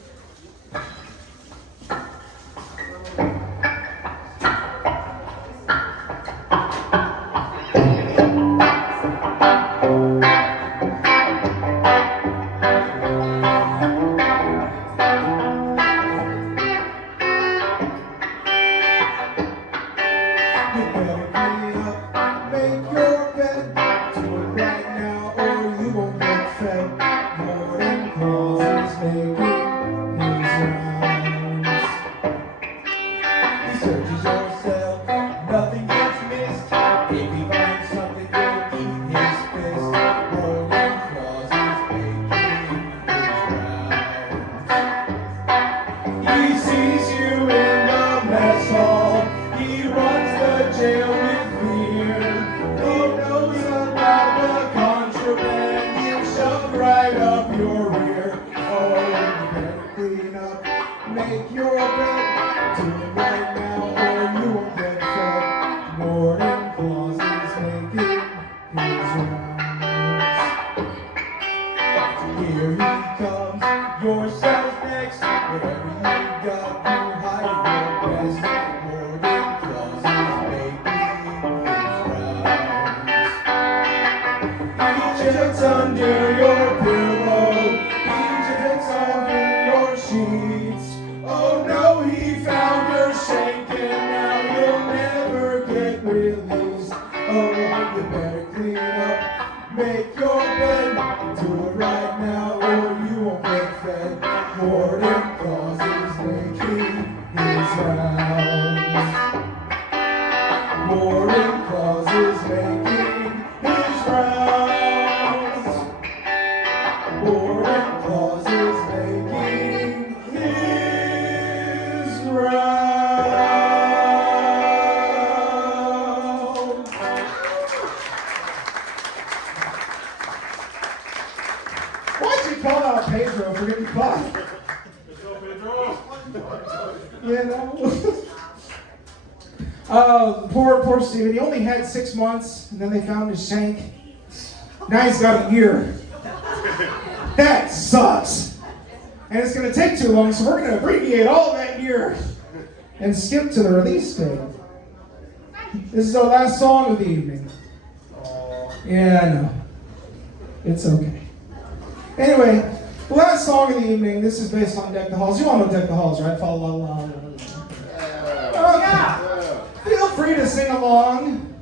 searches your cell, nothing gets missed. If he finds something, you'll eat his fist. Rolling claws is making his rounds. He sees you in the mess hall. He runs the jail with fear. He knows about the contraband. He'll shove right up your rear. Oh, you better clean up, make your bed. Do it right now, or you won't get fed. Warden Claus is making his rounds. Here he comes, your cell's next. Whatever you got, you hide your best. Warden Claus is making his rounds. He checks under your pillow. He checks under your sheets. Oh no, he found your shank, and now you'll never get released. Oh, you better clean up, make your bed. Do it right now, or you won't get fed. Warden Claus is making his rounds. Warden Claus is making his rounds. Warden Claus is making his rounds. Why'd you call out Pedro for getting caught? You know? Oh, poor Steven. He only had 6 months, and then they found his shank. Now he's got a year. That sucks. And it's going to take too long, so we're going to abbreviate all that year and skip to the release date. This is our last song of the evening. Yeah, I know. It's okay. Anyway, the last song of the evening, this is based on Deck the Halls. You all know Deck the Halls, right? Fa la la la. Okay. Feel free to sing along.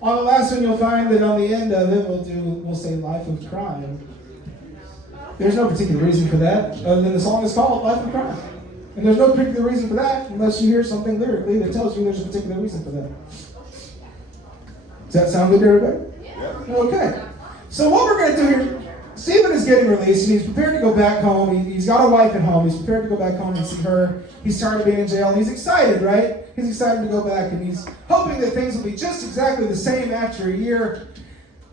On the last one, you'll find that on the end of it, we'll say Life of Crime. There's no particular reason for that, other than the song is called Life of Crime. And there's no particular reason for that unless you hear something lyrically that tells you there's a particular reason for that. Does that sound good to everybody? Yeah. Okay. So what we're going to do here, Stephen is getting released and he's prepared to go back home. He's got a wife at home. He's prepared to go back home and see her. He's tired of being in jail. He's excited, right? He's excited to go back, and he's hoping that things will be just exactly the same after a year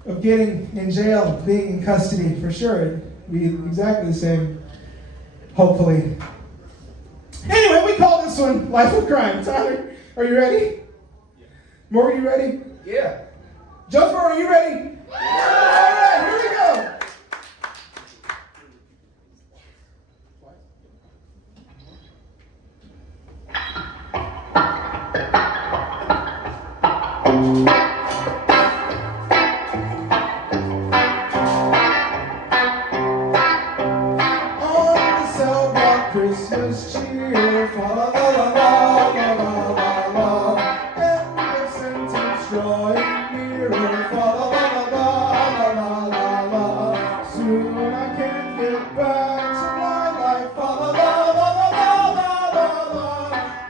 of getting in jail, being in custody. For sure, it'll be exactly the same, hopefully. Anyway, we call this one Life of Crime. Tyler, are you ready? Morgan, you ready? Yeah. Jonesboro, are you ready? All right, here we go. Christmas cheer, fa la la la la la la la. End of sentence drawing nearer, fa la la la la la la. Soon I can get back to my life, fa la la la la la la la.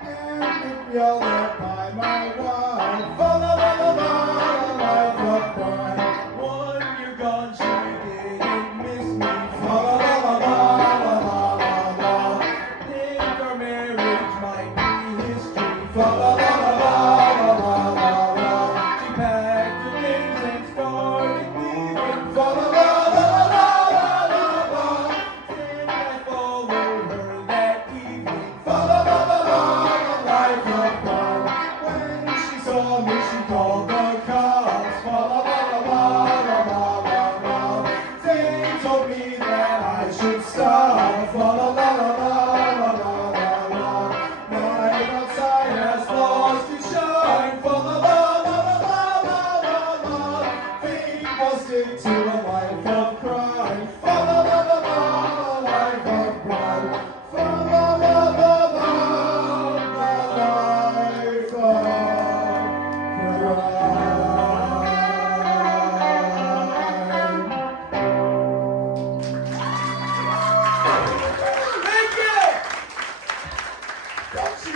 And get yelled at by my wife, fa la la la la la la la. One year gone, she didn't miss me, fa la la la la. Fa la la la la la la la la. She packed her things and started leaving. Fa la la la la la la la. Then I followed her that evening. Fa la la la la la. Life of crime. When she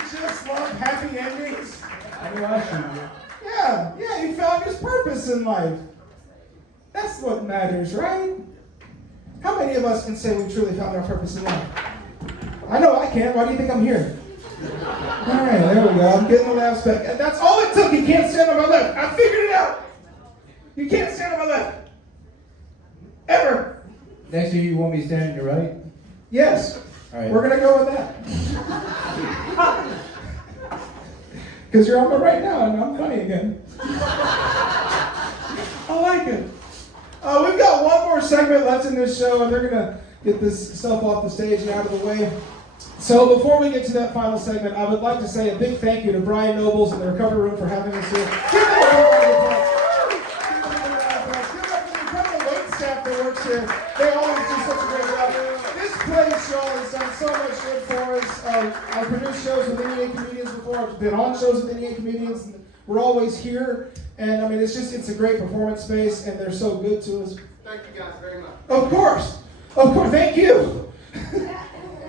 just love happy endings? I know I should. Yeah, he found his purpose in life. That's what matters, right? How many of us can say we truly found our purpose in life? I know I can. Why do you think I'm here? All right, there we go. I'm getting the laughs back. And that's all it took. You can't stand on my left. I figured it out. You can't stand on my left. Ever. Next year you want me to stand on your right? Yes. All right. We're going to go with that. Because you're on my right now and I'm funny again. I like it. We've got one more segment left in this show, and they're going to get this stuff off the stage and out of the way. So before we get to that final segment, I would like to say a big thank you to Brian Nobles and the Recovery Room for having us here. Give them a round of applause. Give them the incredible wait staff that works here. They always do such a great job. This place, y'all, has done so much good for us. I've produced shows with NEA comedians before. I've been on shows with NEA comedians. And we're always here. And I mean, it's a great performance space, and they're so good to us. Thank you guys very much. Of course, thank you.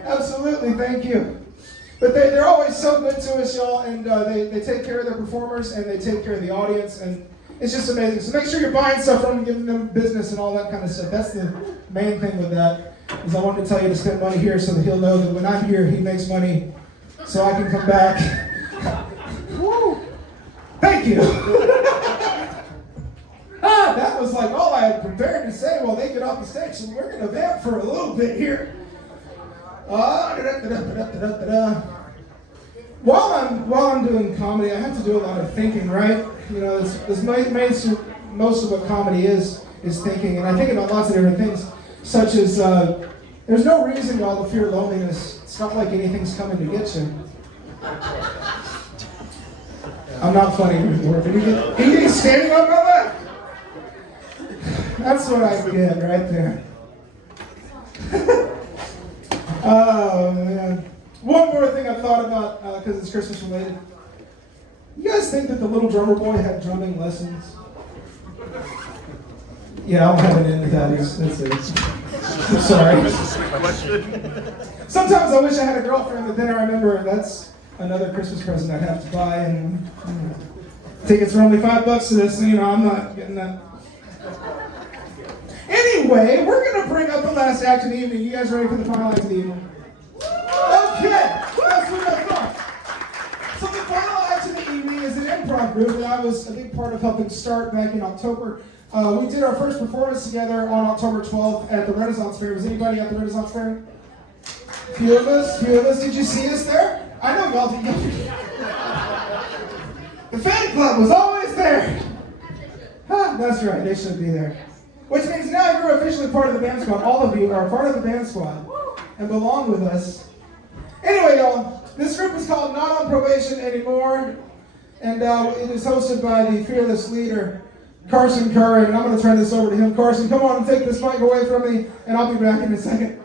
Absolutely, thank you. But they're always so good to us, y'all, and they take care of their performers, and they take care of the audience, and it's just amazing. So make sure you're buying stuff from them, giving them business and all that kind of stuff. That's the main thing with that, is I wanted to tell you to spend money here so that he'll know that when I'm here, he makes money so I can come back. Woo. Thank you. That was like all I had prepared to say while they get off the stage. So we're going to vamp for a little bit here. While I'm doing comedy, I have to do a lot of thinking, right? You know, most of what comedy is thinking, and I think about lots of different things, such as there's no reason, y'all, to fear loneliness. It's not like anything's coming to get you. I'm not funny anymore, but he's standing on my left. That's what I get right there. Oh, man. One more thing I thought about, because it's Christmas related. You guys think that the little drummer boy had drumming lessons? Yeah, I'll have an end to that. That's it. I'm sorry. Sometimes I wish I had a girlfriend, but then I remember that's another Christmas present I'd have to buy, and tickets are only $5 to this, so I'm not getting that. Anyway, we're going to bring up the last act of the evening. You guys ready for the final act of the evening? Okay, that's what I thought. So the final act of the evening is an improv group that I was a big part of helping start back in October. We did our first performance together on October 12th at the Renaissance Fair. Was anybody at the Renaissance Fair? Few of us. Did you see us there? I know y'all did. The fan club was always there. That's right, they should be there. Which means now you're officially part of the band squad. All of you are part of the band squad and belong with us. Anyway, y'all, this group is called Not on Probation Anymore, and it is hosted by the fearless leader, Carson Curry, and I'm going to turn this over to him. Carson, come on and take this mic away from me, and I'll be back in a second.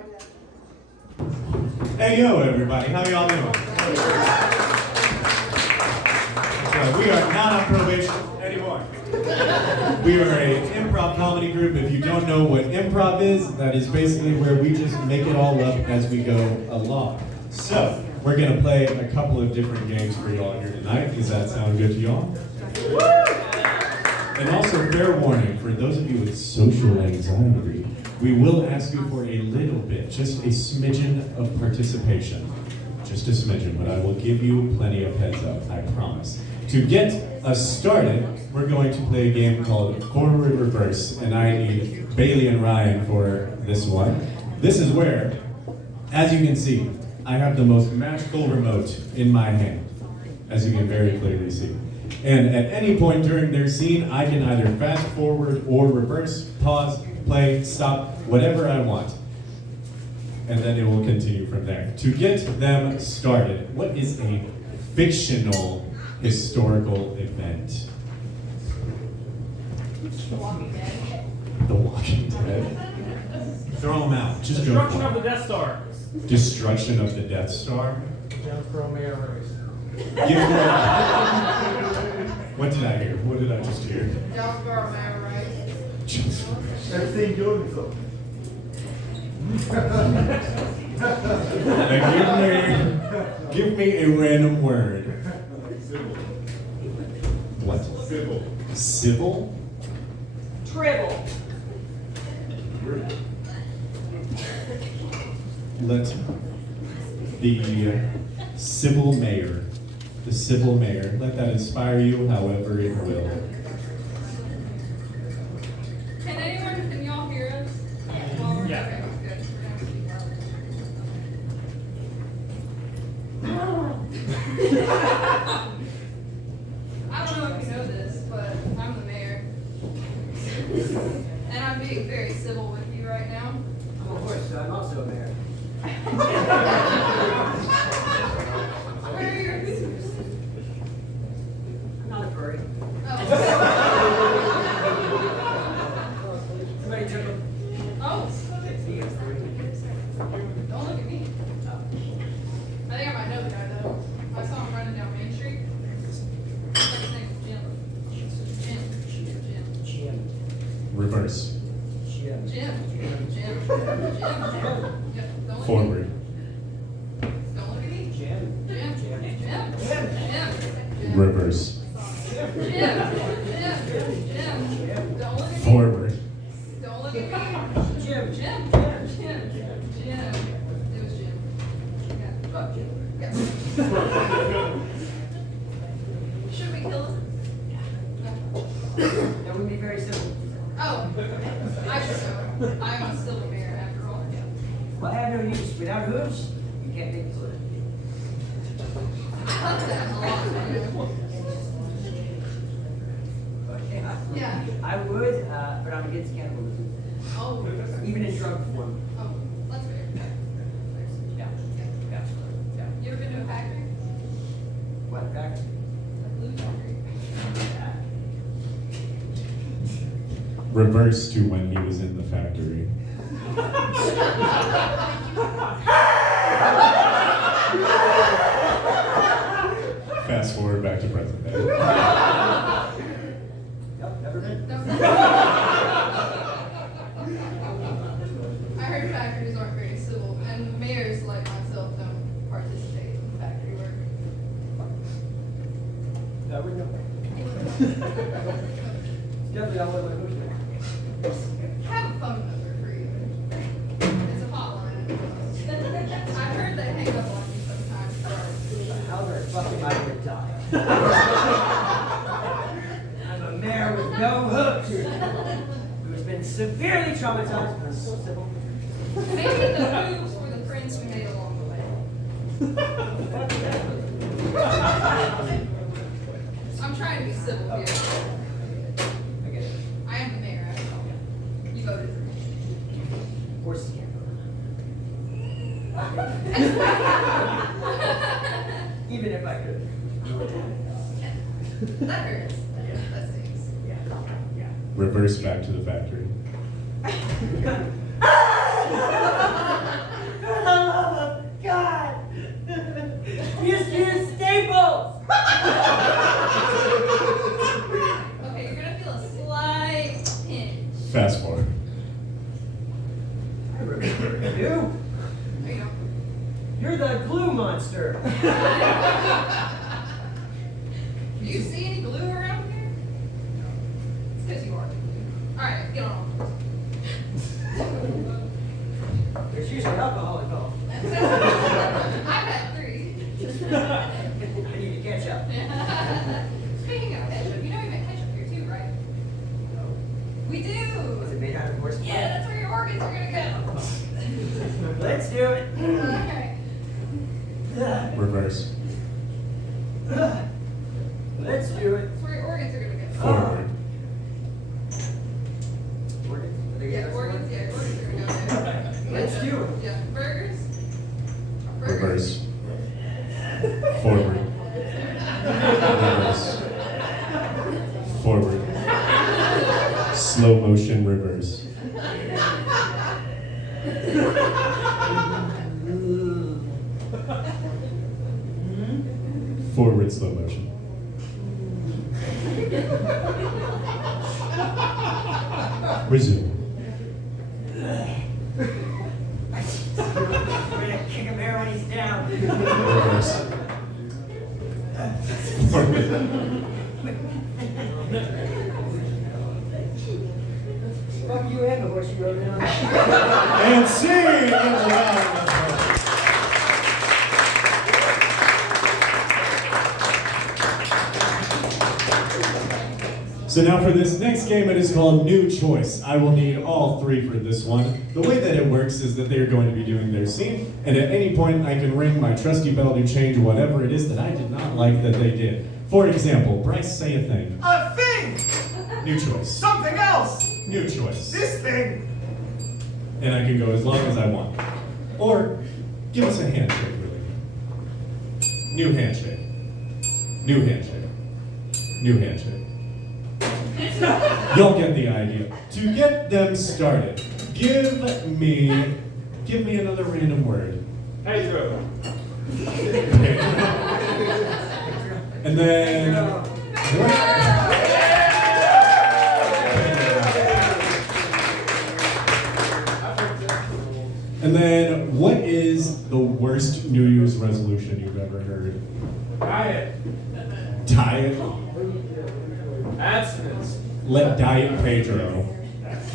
Hey, yo, everybody. How y'all doing? So we are not on probation anymore. We are an improv comedy group. If you don't know what improv is, that is basically where we just make it all up as we go along. So, we're going to play a couple of different games for y'all here tonight. Does that sound good to y'all? And also, fair warning, for those of you with social anxiety, we will ask you for a little bit, just a smidgen of participation. Just a smidgen, but I will give you plenty of heads up, I promise. To get us started, we're going to play a game called Forward Reverse, and I need Bailey and Ryan for this one. This is where, as you can see, I have the most magical remote in my hand, as you can very clearly see. And at any point during their scene, I can either fast forward or reverse, pause, play, stop, whatever I want. And then it will continue from there. To get them started, what is a fictional historical event? The Walking Dead. The Walking Dead. Throw them out. Just go Destruction for of it. the Death Star. Destruction of the Death Star. Give me What did I hear? What did I just hear? Everything doing so. Thank you. Give me a random word. What? Civil. Civil? Tribble. Let the civil mayor, let that inspire you however it will. Can y'all hear us? While we're- Yeah. Okay, good. I don't know if you know this, but I'm the mayor. And I'm being very civil with you right now. Of course, I'm also a mayor. Where are your hoosers? I'm not a furry. Oh. Somebody took them. Oh. He is furry. Don't look at me. I think I might know the guy though. I saw him running down Main Street. His name is Jim. Jim. Reverse. Jim. Jim. Yep, don't look Forward. At me. Don't look at me. Jim. Jim. Reverse. Jim. Don't look at me. Forward. Don't look at me. Jim. Jim. It was Jim. Yeah. Fuck Jim. Yeah. Should we kill him? That would be very simple. Oh, I should know. I'm still the mayor after all. Well, I have no use. Without hooves, you can't make it. I like that a lot, man. Yeah. I would, but I'm against cannibalism. Oh. Even in drug form. Oh, that's fair. Yeah. Yeah. You ever been to a factory? What fact? A blue factory. Reverse to when he was in the factory. Fast forward back to present day. Yep, never been. No. I heard factories aren't very civil, and mayors like myself don't participate in factory work. I wouldn't know. Definitely not what my hooves make. I have a phone number for you. It's a hotline. I heard they hang up on you sometimes. How the fuck am I gonna die? I'm a mayor with no hooks who's been severely traumatized by civil. Maybe the hooves were the friends we made along the way. I'm trying to be civil here. I get it. I am the mayor, after all. You voted for me. Horses can't Even if I could. That hurts. That stings. Yeah. Reverse back to the factory. God! Used to use staples! Okay, you're gonna feel a slight pinch. Fast forward. I remember you. There you go. You're the glue monster. Do you see any glue around here? It's because you are the glue. Alright, get on. There's usually alcohol involved. I've had 3. I need to catch up. Speaking of ketchup, you know we make ketchup here too, right? We Is do! it made out of horse blood? Yeah, that's where your organs are gonna go. Let's do it. Okay. Reverse. Let's do it. That's where your organs are gonna go. Forward. Organs? Are they Yeah, gonna organs, yeah, organs are gonna go there. Let's do it. Yeah, burgers. Reverse. Forward. Reverse. Forward. Slow motion reverse. Forward slow motion. Resume. We're gonna kick him there when he's down. Reverse. Fuck you and the horse you rode in on. And C in the round. So now for this next game, it is called New Choice. I will need all three for this one. The way that it works is that they are going to be doing their scene, and at any point I can ring my trusty bell to change whatever it is that I did not like that they did. For example, Bryce, say a thing. A thing! New choice. Something else! New choice. This thing! And I can go as long as I want. Or give us a handshake, really. New handshake. New handshake. New handshake. Y'all get the idea. To get them started, give me another random word. Pedro. Okay. And then what is the worst New Year's resolution you've ever heard? Diet. Diet? Abstinence. Let Diet Pedro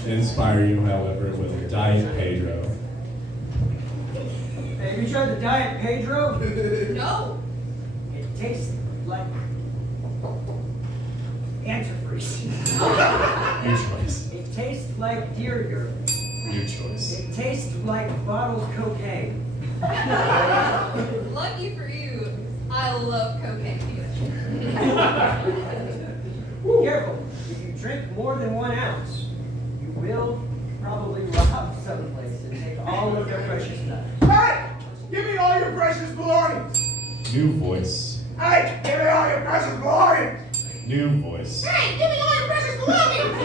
inspire you, however it will. Diet Pedro. Hey, have you tried the Diet Pedro? No. It tastes like antifreeze. New choice. It tastes like deer urine. New choice. It tastes like bottled cocaine. Lucky for you, I love cocaine. Careful, if you drink more than 1 ounce, you will probably rob someplace and take all of their precious stuff. Hey! Give me all your precious belongings! New voice. Hey! Give me all your precious belongings! New voice. Hey, give me all your precious belongings!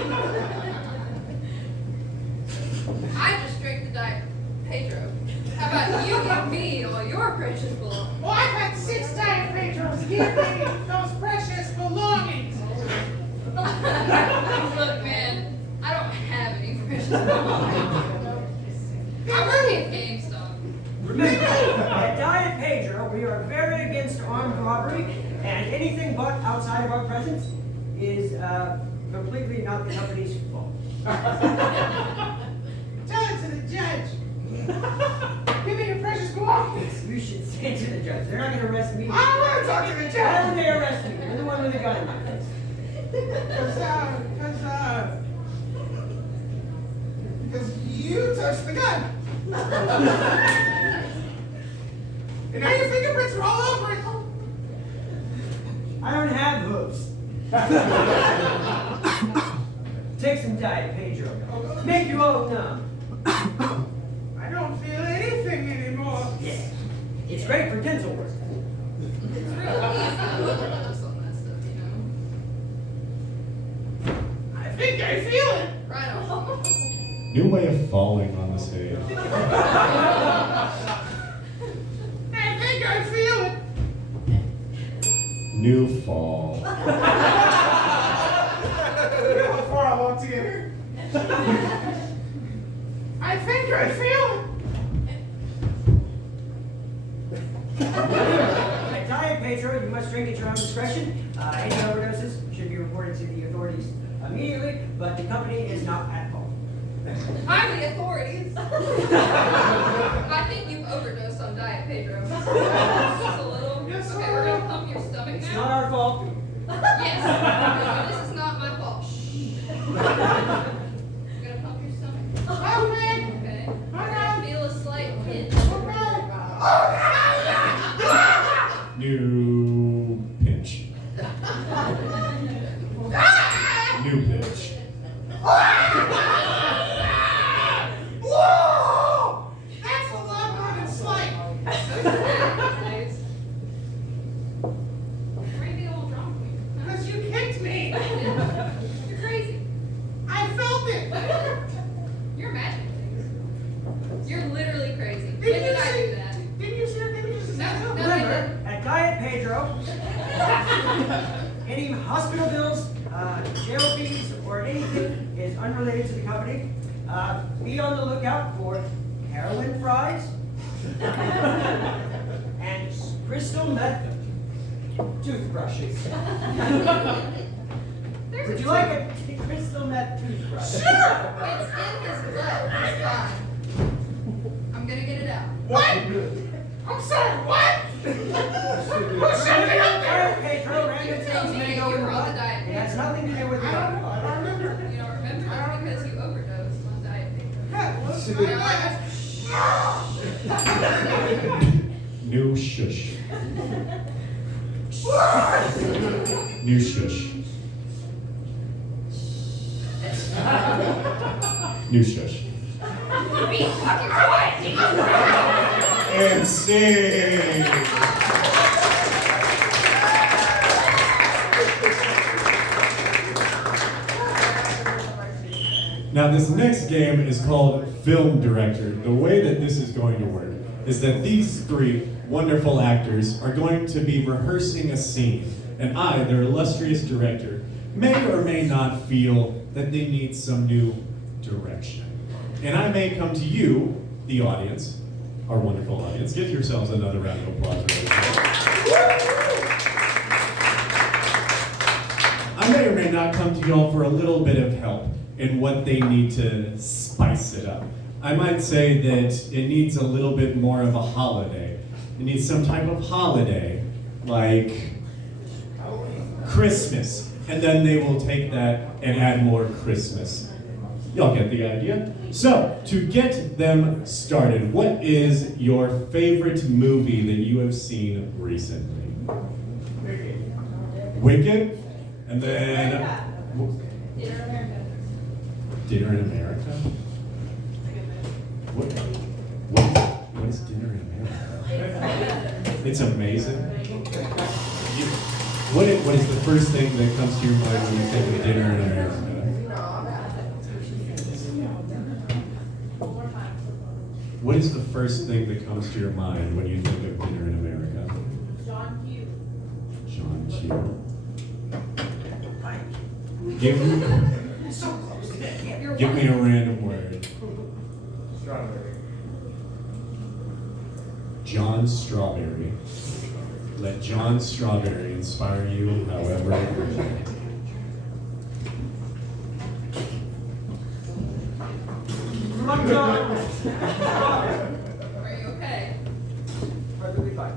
I just drank the Diet Pedro. How about you give me all your precious belongings? Well, I've had 6 Diet Pedros. Give me those precious belongings. Look, man, I don't have any precious belongings. I'm working at GameStop. Remember, at Diet Pedro, we are very against armed robbery, and anything but outside of our presence is completely not the company's fault. Tell it to the judge. Give me your precious belongings. You should say it to the judge. They're not going to arrest me. I don't want to talk to the Why judge! would they arrest me? You're the one with the gun in my face. Because you touched the gun. And now your fingerprints are all over it. I don't have hooves. Take some Diet Pedro. Make you all numb. I don't feel anything anymore. Yeah. It's great for dental work. It's real easy to overdose on that stuff, you know? I think I feel it. Right on. New way of falling on the stage. I think I feel it. New fall. How far I walked together. I think I feel it. At Diet Pedro, you must drink at your own discretion. Any overdoses should be reported to the authorities immediately, but the company is not at fault. I'm the authorities. I think you've overdosed on Diet Pedro. Just a little. Yes, Okay, sir. we're gonna pump your stomach It's now. not our fault. Yes. This is not my fault. Shh. I'm gonna pump your stomach. Okay. Okay. You're gonna feel a slight pinch. New pinch. New pitch. Whoa! That's a lot more than slight. Nice. Where you get all drunk? Because you kicked me. You're crazy. I felt it. You're imagining things. You're literally crazy. When Did did you I see? do that? Didn't you see her? Didn't you just No, no, I Remember, didn't. at Diet Pedro, any hospital bills, jail fees, or anything is unrelated to the company. Be on the lookout for heroin fries and crystal meth. toothbrushes. There's Would a you like a crystal meth toothbrush? It's in his blood. It's fine. I'm gonna get it out. What? I'm sorry, what? Who's shooting me up there? Hey, Pedro, You random tell things me may you go in were on the blood. diet It has nothing to do with the I don't remember. You don't remember that's because you overdosed on diet New shush. New shush. New shush. Be fucking quiet! And sing. Now this next game is called Film Director. The way that this is going to work is that these three wonderful actors are going to be rehearsing a scene, and I, their illustrious director, may or may not feel that they need some new direction. And I may come to you, the audience, our wonderful audience. Give yourselves another round of applause. I may or may not come to y'all for a little bit of help in what they need to spice it up. I might say that it needs a little bit more of a holiday. It needs some type of holiday, like Christmas. And then they will take that and add more Christmas. Y'all get the idea? So, to get them started, what is your favorite movie that you have seen recently? Wicked? And then... Dinner in America? What is Dinner in America? It's amazing. What is the first thing that comes to your mind when you think of Dinner in America? What is the first thing that comes to your mind when you think of Dinner in America? John Q. John Q. Give me a random word. Strawberry. John Strawberry. Let John Strawberry inspire you however it will. Come on. Are you okay? Perfectly fine.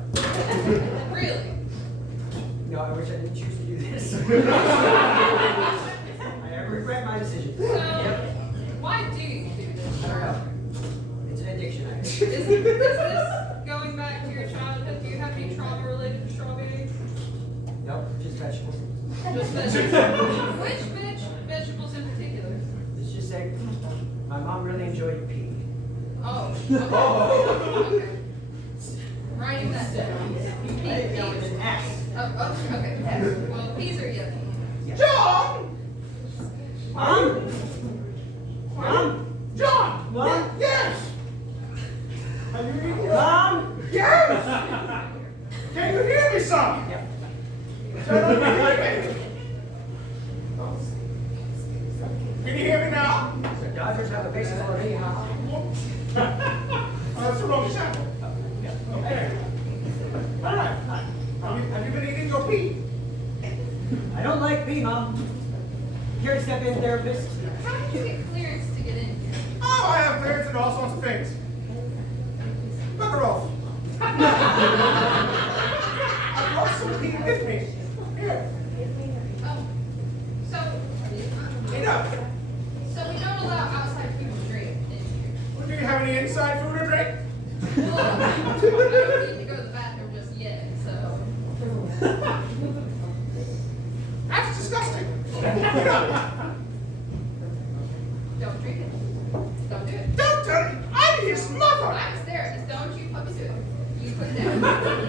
Really? No, I wish I didn't choose to do this. I regret my decision. So, why do you do this? I don't know. It's an addiction, I guess. Is this going back to your childhood? Do you have any trauma related to strawberries? Nope, just vegetables. Just vegetables. Which vegetables in particular? Let's just say, my mom really enjoyed pea. Oh. Okay. Writing that down. It was an X. Oh, okay. Well, peas are yummy. John! Mom? Mom? John! Mom? Yes! Are you reading it? Mom? Yes! Can you hear me, son? Yep. Turn on your hearing. Can you hear me now? The Dodgers have a baseball anyhow. That's the wrong channel. Okay. All right. Have you been eating your pea? I don't like pea, Mom. Here to step in, therapist. How did you get clearance to get in here? Oh, I have clearance and all sorts of things. Bugger off. I brought some pea with me. Here. Oh. So, Enough. so we don't allow outside food and drink in here. Well, do you have any inside food or drink? Well, I don't need to go to the bathroom just yet, so. That's disgusting. Don't drink it. Don't do it. Don't tell me. I'm his mother. I'm a therapist. Don't you puppy do it. You put it down.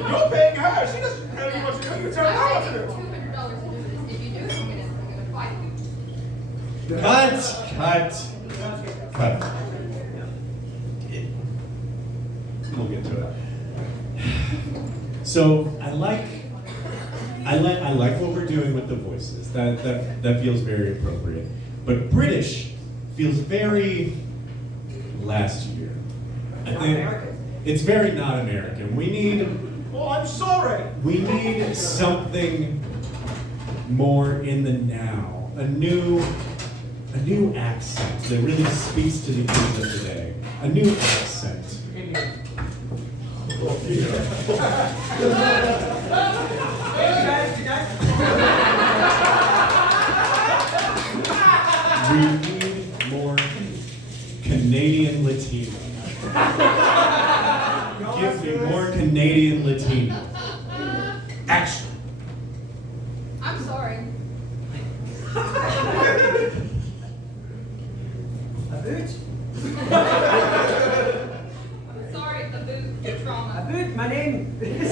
You're paying her. She doesn't tell you what to do. You tell her what to I'm do. paying $200 to do this. If you do it, I'm gonna fight you. Cut. We'll get to it. So I like what we're doing with the voices. That feels very appropriate. But British feels very last year. I think it's very not American. We need Oh, I'm sorry. We need something more in the now. A new accent that really speaks to the kids of today. A new accent. We need more Canadian Latino. Give me more Canadian Latino. Action. I'm sorry. A boot? Sorry, the boot, the A trauma. boot, my name is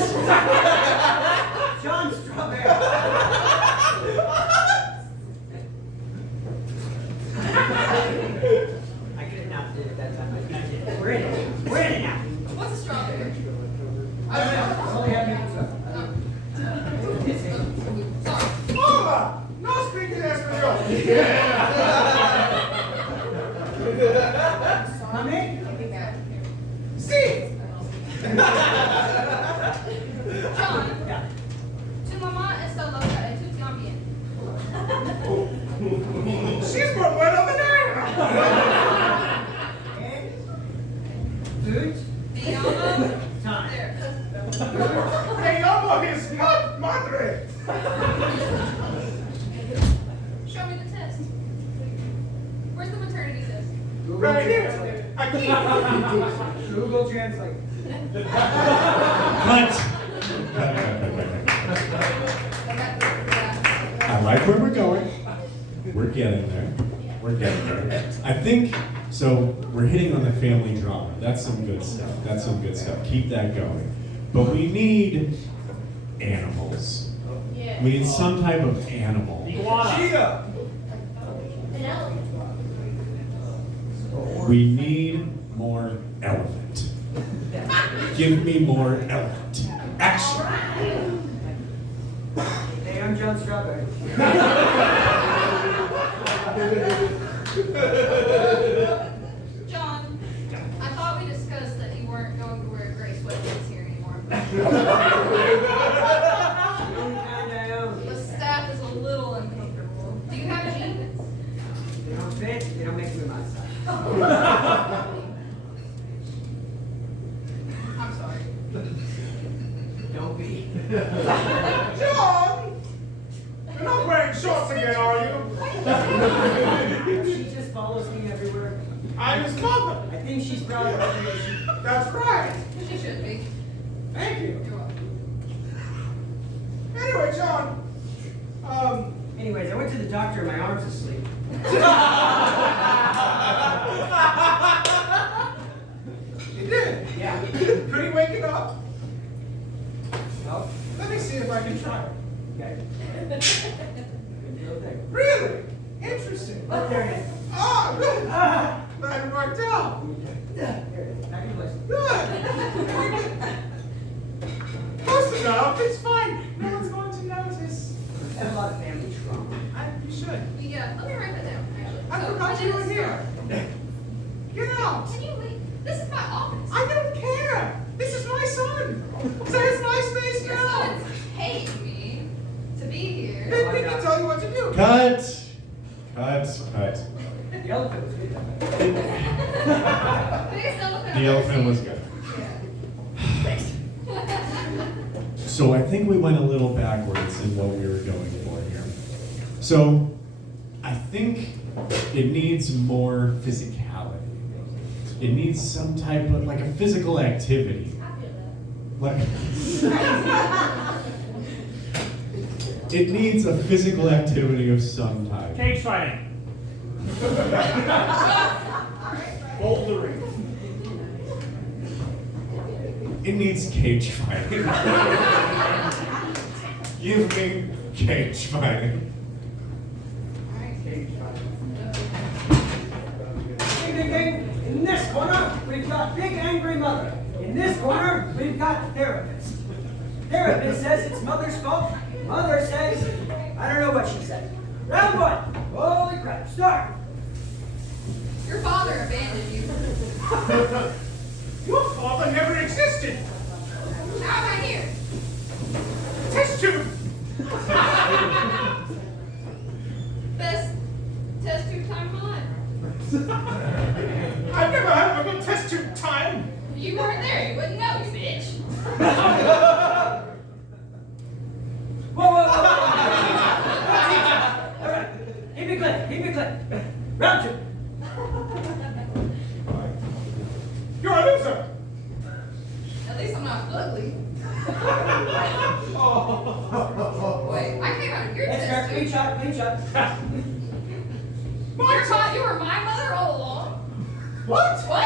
John Strawberry. I could not do it that time. I did it. We're in it. We're in it now. What's a strawberry? I don't know. Only have me stuff. Sorry. Hola! No speaking español. Mommy? Sí. John, Yeah. tu mamá está loca y tú también. She's more buena than I Okay. Boot? The elbow. Time. There. am. Hey, amo his madre. Show me the test. Where's the maternity test? Right here. Aquí. Google Translate. Cut. I like where we're going. We're getting there. We're getting there. I think, so we're hitting on the family drama. That's some good stuff. That's some good stuff. Keep that going. But we need animals. We need some type of animal. Cheetah. We need more elephant. Give me more elephant. Action. Hey, I'm John Strawberry. John, I thought we discussed that you weren't going to wear gray sweatpants here anymore. The staff is a little uncomfortable. Do you have jeans? They don't fit, they don't make me my size. I'm sorry. Don't be. John! You're not wearing shorts again, are you? She just follows me everywhere. I'm his mother. I think she's proud of her creation. That's right. She should be. Thank you. You're welcome. Anyway, John. Anyways, I went to the doctor and my arm's asleep. You did? Yeah. Could he wake it up? No? Let me see if I can try it. Okay. Good deal there. Really? Interesting. Oh, there it is. Ah, good. Ah! Glad it worked out. There it is. Back in place. Good. Close enough. It's fine. No one's going to notice. I have a lot of family trauma. You should. Yeah, let me write that down, actually. I So, forgot when you did were it here. Get out. Can you leave? This is my office. I don't care. This is my son. So it's my space Your now. son's paying me to be here. Then he can tell you what to do. Cut. Cut. Cut. The elephant was good. Biggest elephant The I've elephant ever was seen. good. Yeah. So I think we went a little backwards in what we were going for here. So I think it needs more physicality. It needs some type of, like a physical activity. Like, it needs a physical activity of some type. Cage fighting. Bouldering. It needs cage fighting. Give me cage fighting. Ding, ding, ding. In this corner, we've got Big Angry Mother. In this corner, we've got Therapist. Therapist says it's Mother's fault. Mother says, I don't know what she said. Round one. Holy crap. Start. Your father abandoned you. Your father never existed. How am I here? Best test tube time of my life. I've never had a good test tube time. You weren't there, you wouldn't know, you bitch. Whoa, whoa, whoa, whoa. All right. Keep it clear. Keep it clear. Round two. You're a loser. At least I'm not ugly. Wait, I came out of your That's fair. test Clean tube. shot. Clean shot. You were my mother all along? What? What? I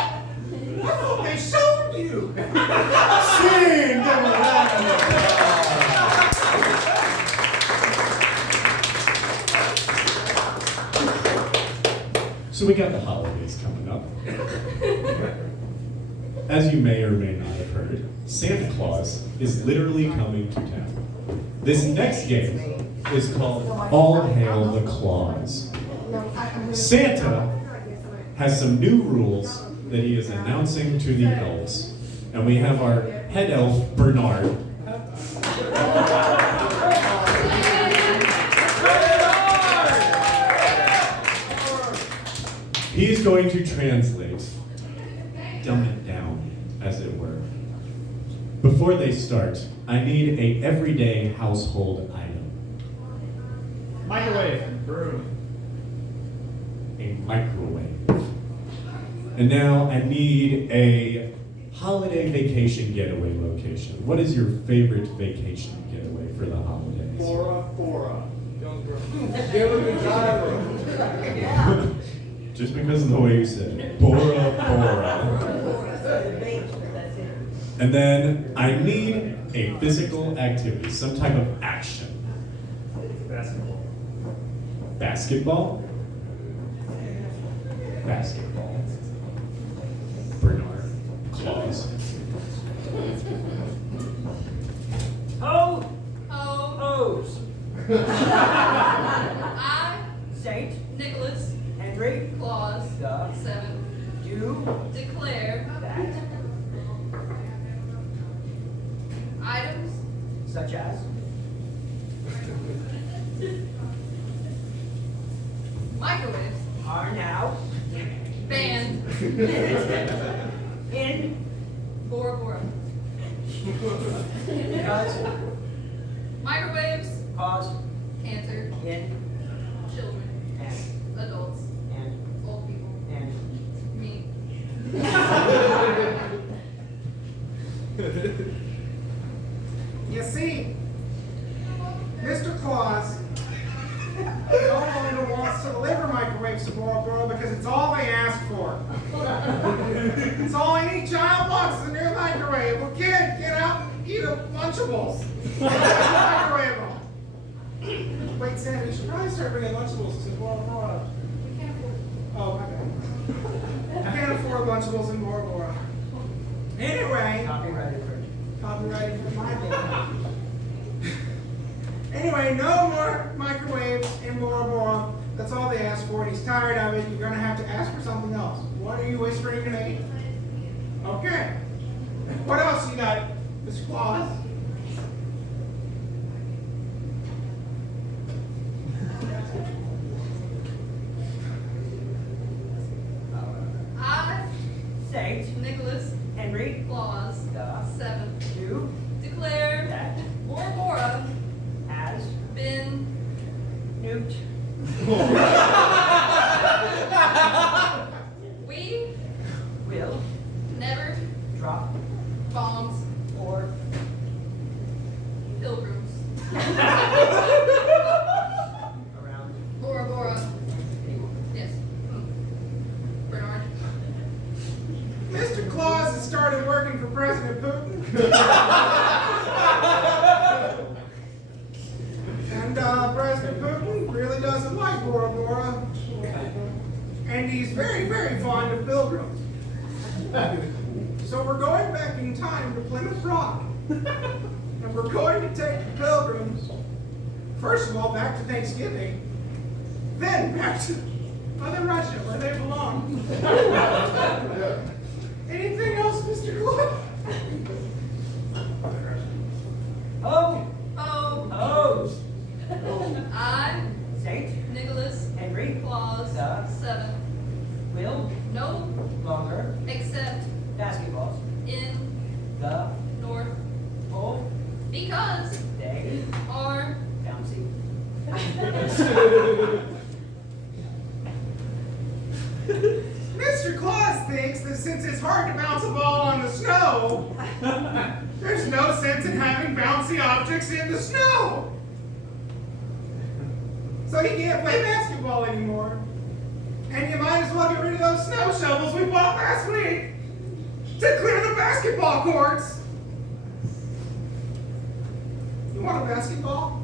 thought they showed you. Scene! Give him a round of applause. So we got the holidays coming up. As you may or may not have heard, Santa Claus is literally coming to town. This next game is called All Hail the Claus. Santa has some new rules that he is announcing to the elves. And we have our head elf, Bernard. He is going to translate, dumb it down, as it were. Before they start, I need a everyday household item. Microwave. A microwave. And now I need a holiday vacation getaway location. What is your favorite vacation getaway for the holidays? Bora Bora. Just because of the way you said it. Bora Bora. And then I need a physical activity, some type of action. Basketball. Basketball? Basketball. Bernard. Claus. Ho! Oh, O's. I, Saint Nicholas Henry Claus, the 7, do declare that items such as microwaves are now banned in Bora Bora. because Microwaves cause cancer, in children, and adults, old people, me. You see, Mr. Claus no longer wants to deliver microwaves to Bora Bora because it's all they ask for. It's all any child wants is a new microwave. Well, kid, get out and eat a Lunchables. Microwave them. Wait, Sam, you should probably start bringing Lunchables to Bora Bora. We can't afford it. Oh, my bad. I can't afford Lunchables in Bora Bora. Anyway. copyrighted for Copyrighted for my book. Anyway, no more microwaves in Bora Bora. That's all they ask for, and he's tired of it. You're going to have to ask for something else. What are you whispering to me? Okay. What else you got, Mr. Claus? I, Saint Nicholas Henry Claus, the 7, do declare that Bora Bora has been nuked we will never drop bombs or pilgrims. around Bora Bora. anyone. Yes. Bernard. Mr. Claus has started working for President Putin. And President Putin really doesn't like Bora Bora. And he's very, very fond of pilgrims. So we're going back in time to Plymouth Rock. And we're going to take the pilgrims, first of all, back to Thanksgiving, then back to Mother Russia, where they belong. Anything else, Mr. Claus? Ho! Oh, O's! since it's hard to bounce a ball on the snow, there's no sense in having bouncy objects in the snow. So he can't play basketball anymore. And you might as well get rid of those snow shovels we bought last week to clear the basketball courts. You want a basketball?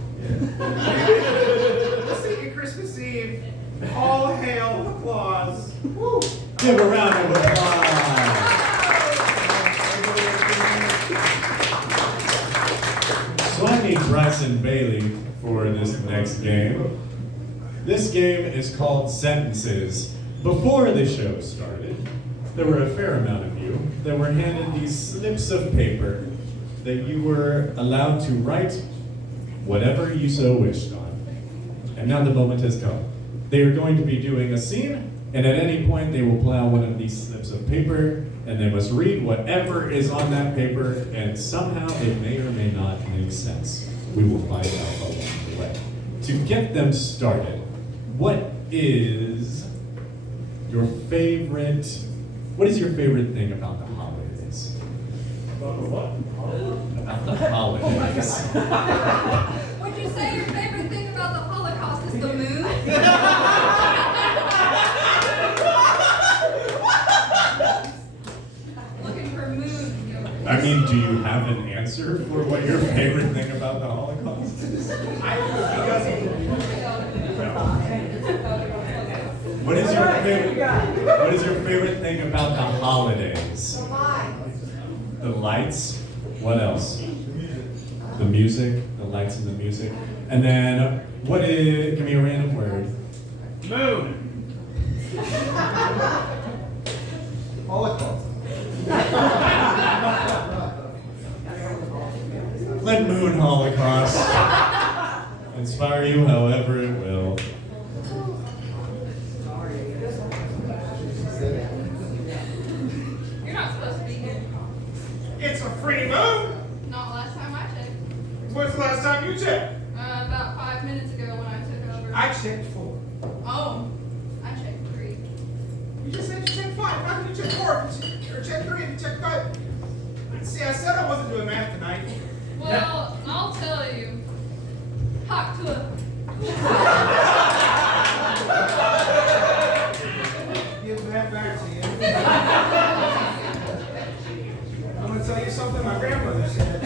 Let's see you Christmas Eve. All hail the claws. Woo. Give a round of applause. So I need Bryson Bailey for this next game. This game is called Sentences. Before the show started, there were a fair amount of you that were handed these slips of paper that you were allowed to write whatever you so wished on. And now the moment has come. They are going to be doing a scene, and at any point they will pull out one of these slips of paper, and they must read whatever is on that paper, and somehow it may or may not make sense. We will find out along the way. To get them started, what is your favorite thing about the holidays? About what? About the holidays. Would you say your favorite thing about the Holocaust is the moon? Looking for moon. I mean, do you have an answer for what your favorite thing about the Holocaust is? What is your favorite thing about the holidays? The lights. What else? The music, the lights and the music. And then give me a random word. Moon. Holocaust. Let Moon Holocaust inspire you however it will. You're not supposed to be here. It's a free moon. Not last time I checked. When's the last time you checked? About 5 minutes ago when I took over. I checked 4. Oh, I checked 3. You just said you checked 5. How can you check 4? Or check 3 if you checked 5? See, I said I wasn't doing math tonight. Well, I'll tell you. Hot to Give that back to you. I'm going to tell you something my grandmother said.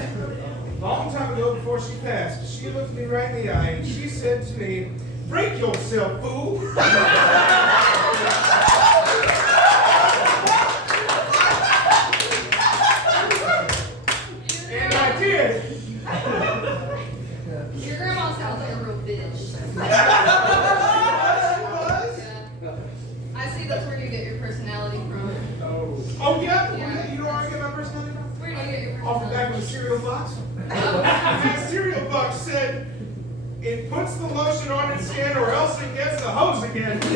A long time ago before she passed, she looked me right in the eye and she said to me, "Break yourself, fool." And I did. Your grandma sounds like a real bitch. I see that's where you get your personality from. Oh, yeah? You know where I get my personality from? Where do you get your Off the back personality? of a cereal box. That cereal box said, "It puts the lotion on its skin or else it gets the hose again." That's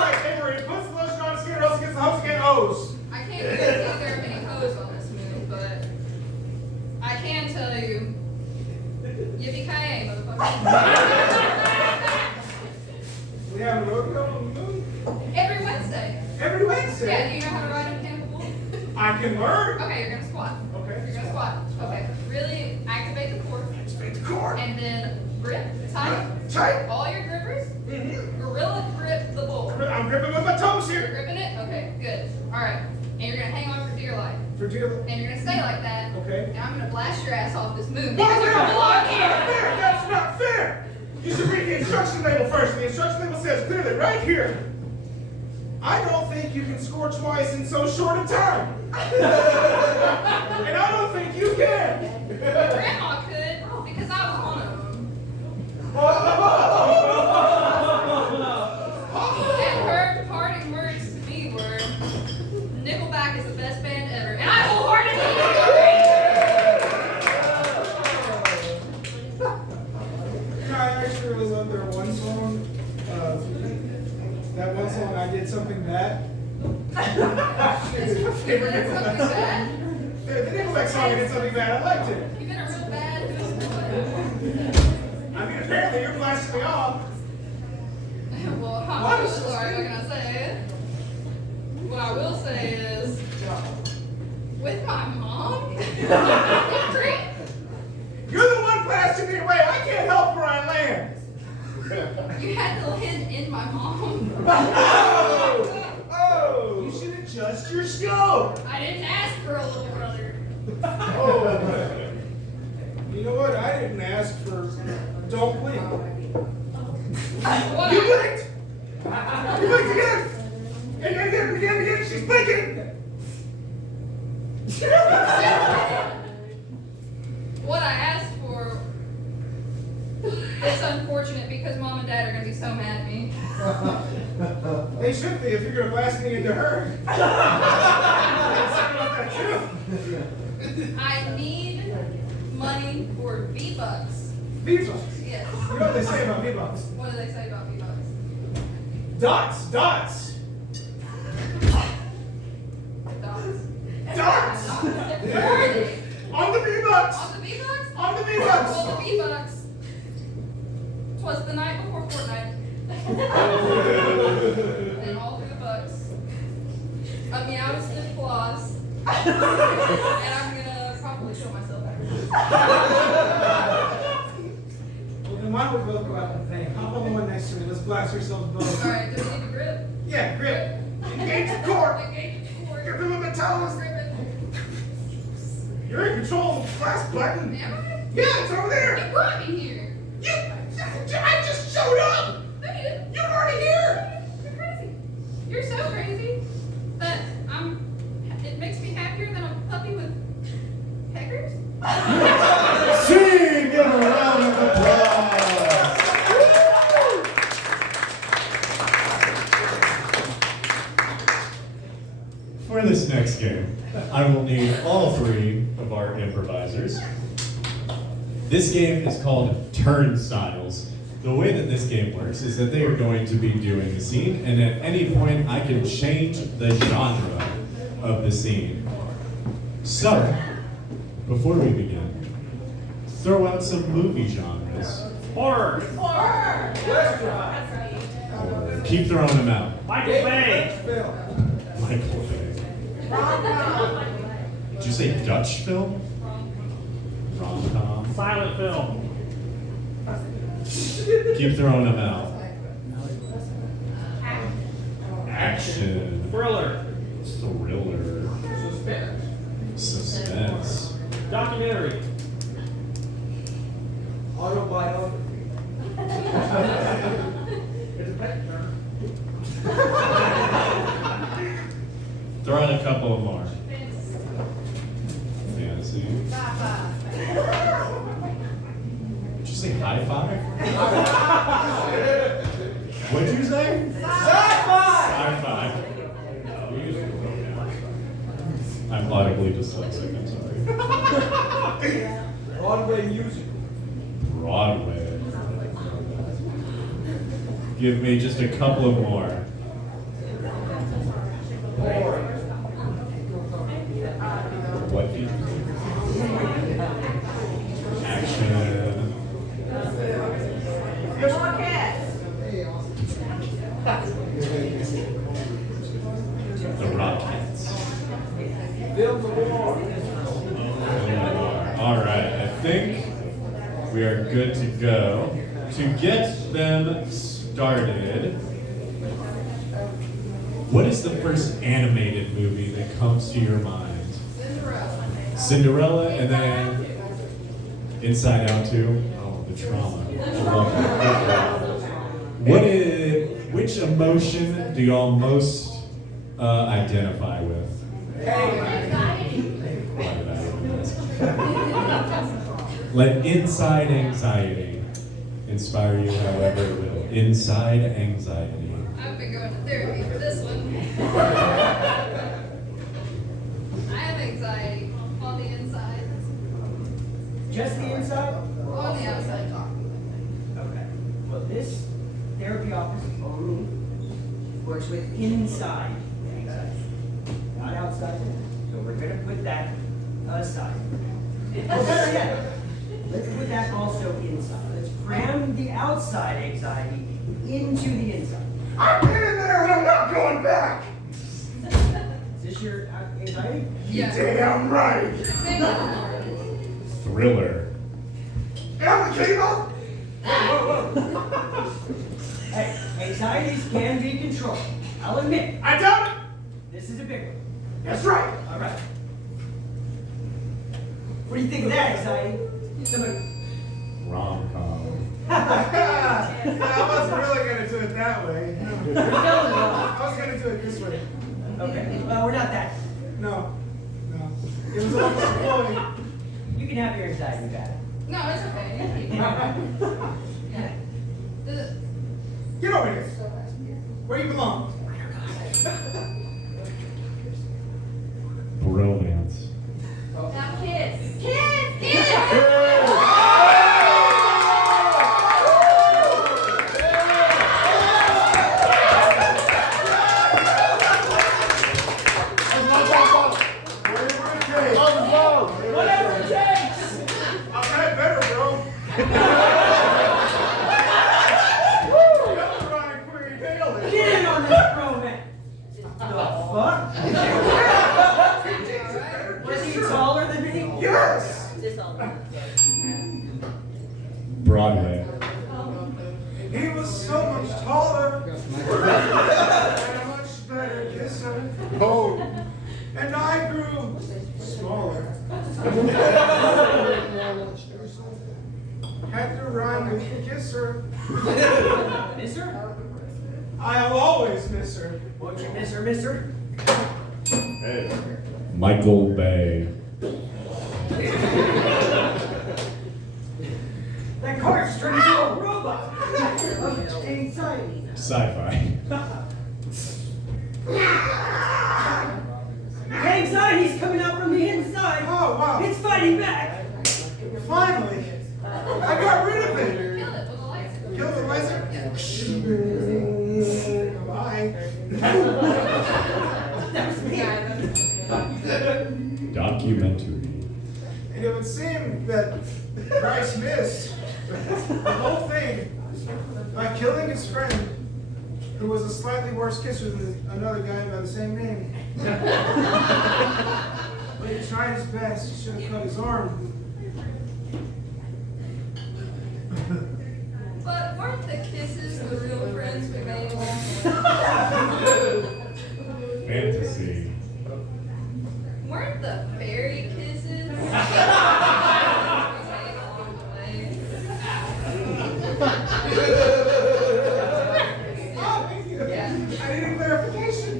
right, Amber, it puts the lotion on its skin or else it gets the hose again. Hose. I can't guarantee there are many hoes on this moon, but I can tell you, yippee-ki-yay, motherfucker. We have a rodeo on the moon Every Wednesday. every Wednesday. Yeah, do you know how to ride a mechanical bull? I can learn. Okay, you're gonna squat. Okay. You're gonna squat. Okay. Really activate the core. Activate the cord. And then grip tight. Tight. All your grippers. Mm-hmm. Gorilla grip the bull. I'm gripping with my toes You're here. gripping it? Okay, good. Alright. And you're gonna hang on for dear life. For dear. And you're gonna stay like that. Okay. And I'm gonna blast your ass off this moon. Well, Because you're gonna belong that's here. not fair. That's not fair. You should read the instruction label first. The instruction label says clearly right here, "I don't think you can score twice in so short a time." And I don't think you can. Grandma could, because I was one of them. And her parting words to me were, "Nickelback is the best band ever." And I wholeheartedly I actually really love their one song. That one song, "I Did Something Bad." It's my favorite Did something Nickelback bad? song. The Nickelback song, "I Did Something Bad." I liked it. You've been a real bad boy. I mean, apparently you're blasting me off. Well, What I'm is so this sorry, thing? what can I say? What I will say is, with my mom, You're the one blasting me away. I can't help where I land. you had to land in my mom. Oh! You should adjust your scope. I didn't ask for a little brother. Oh. You know what? I didn't ask for. Don't blink. What You I, blinked. You blinked again. And again. She's blinking. what I asked for, it's unfortunate because mom and dad are going to be so mad at me. They should be if you're gonna blast me into her. I need money for V-Bucks. V-Bucks. Yes. You know what they say about V-Bucks? What do they say about V-Bucks? Dots. Dots. Where are they? On the V-Bucks. On the V-Bucks? On the V-Bucks. Well, the V-Bucks. 'Twas the night before Fortnite. And all through the bucks. A meow stiff claws. And I'm gonna probably show myself after. Well, then why don't we both go out and bang? Hop on the one next to me. Let's blast ourselves both. Alright, do we need to grip? Yeah, grip. Engage the core. Engage the cord. Grip him with the toes. Grip it. You're in control of the blast button. Am I? Yeah, it's over You there. brought me here. I just showed up. No, you didn't. You're already here. You're crazy. You're so crazy that it makes me happier than a puppy with peckers. See, give a round of applause. For this next game, I will need all three of our improvisers. This game is called Turnstiles. The way that this game works is that they are going to be doing the scene, and at any point I can change the genre of the scene. So, before we begin, throw out some movie genres. Horror. Keep throwing them out. Michael Bay. Michael Bay. Did you say Dutch film? Rom-com. Silent film. Keep throwing them out. Action. Thriller. Thriller. Suspense. Documentary. Autobiography. Throw in a couple more. Fantasy. Did you say high five? What'd you say? Sci-fi. I'm audibly dyslexic, I'm sorry. Broadway musical. Broadway. Give me just a couple of more. What do you Action. The Rockettes. Film the war. All right, I think we are good to go. To get them started, what is the first animated movie that comes to your mind? Cinderella, and then Inside Out 2. Oh, the trauma. I love that. Which emotion do y'all most identify with? Why did I even ask? Let inside anxiety inspire you however it will. Inside anxiety. I've been going to therapy for this one. I have anxiety on the inside. Just the inside? On the outside. Okay. Well, this therapy office only works with inside anxiety, not outside. So we're going to put that aside. Or better yet, let's put that also inside. Let's cram the outside anxiety into the inside. I've been in there and I'm not going back. this your anxiety? Yeah. Damn right. His name's Lauren. Thriller. Alligator. Hey, anxieties can be controlled. I'll admit, I doubt it. this is a big one. That's right. All right. What do you think of that, anxiety? Somebody. Rom-com. I wasn't really going to do it that way. You're feeling well. I was going to do it this way. Okay. Well, we're not that. No. It was almost flowing. You can have your anxiety back. No, it's okay. Yeah. Get over here. Where you belong. Bromance. Now kiss. Whatever it takes. I'll try it better, bro. Get in on this bromance. The fuck? Was he taller than me? Yes. Broadway. He was so much taller. And a much better kisser. Oh. And I grew smaller. Had to rhyme with kisser. Miss her? I'll always miss her. Won't you miss her, mister? Michael Bay. That car's turned into a robot. Of anxiety. Sci-fi. Anxiety's coming out from the inside. Oh, wow. It's fighting back. Finally. I got rid of it. Kill it with a laser. Kill the laser. Bye. That was me. Documentary. And it would seem that Bryce missed the whole thing by killing his friend, who was a slightly worse kisser than another guy by the same name. But he tried his best. He should have cut his arm. But weren't the kisses the real friends we made along the way? Fantasy. Weren't the fairy kisses we made along the way? Yeah. I need a clarification.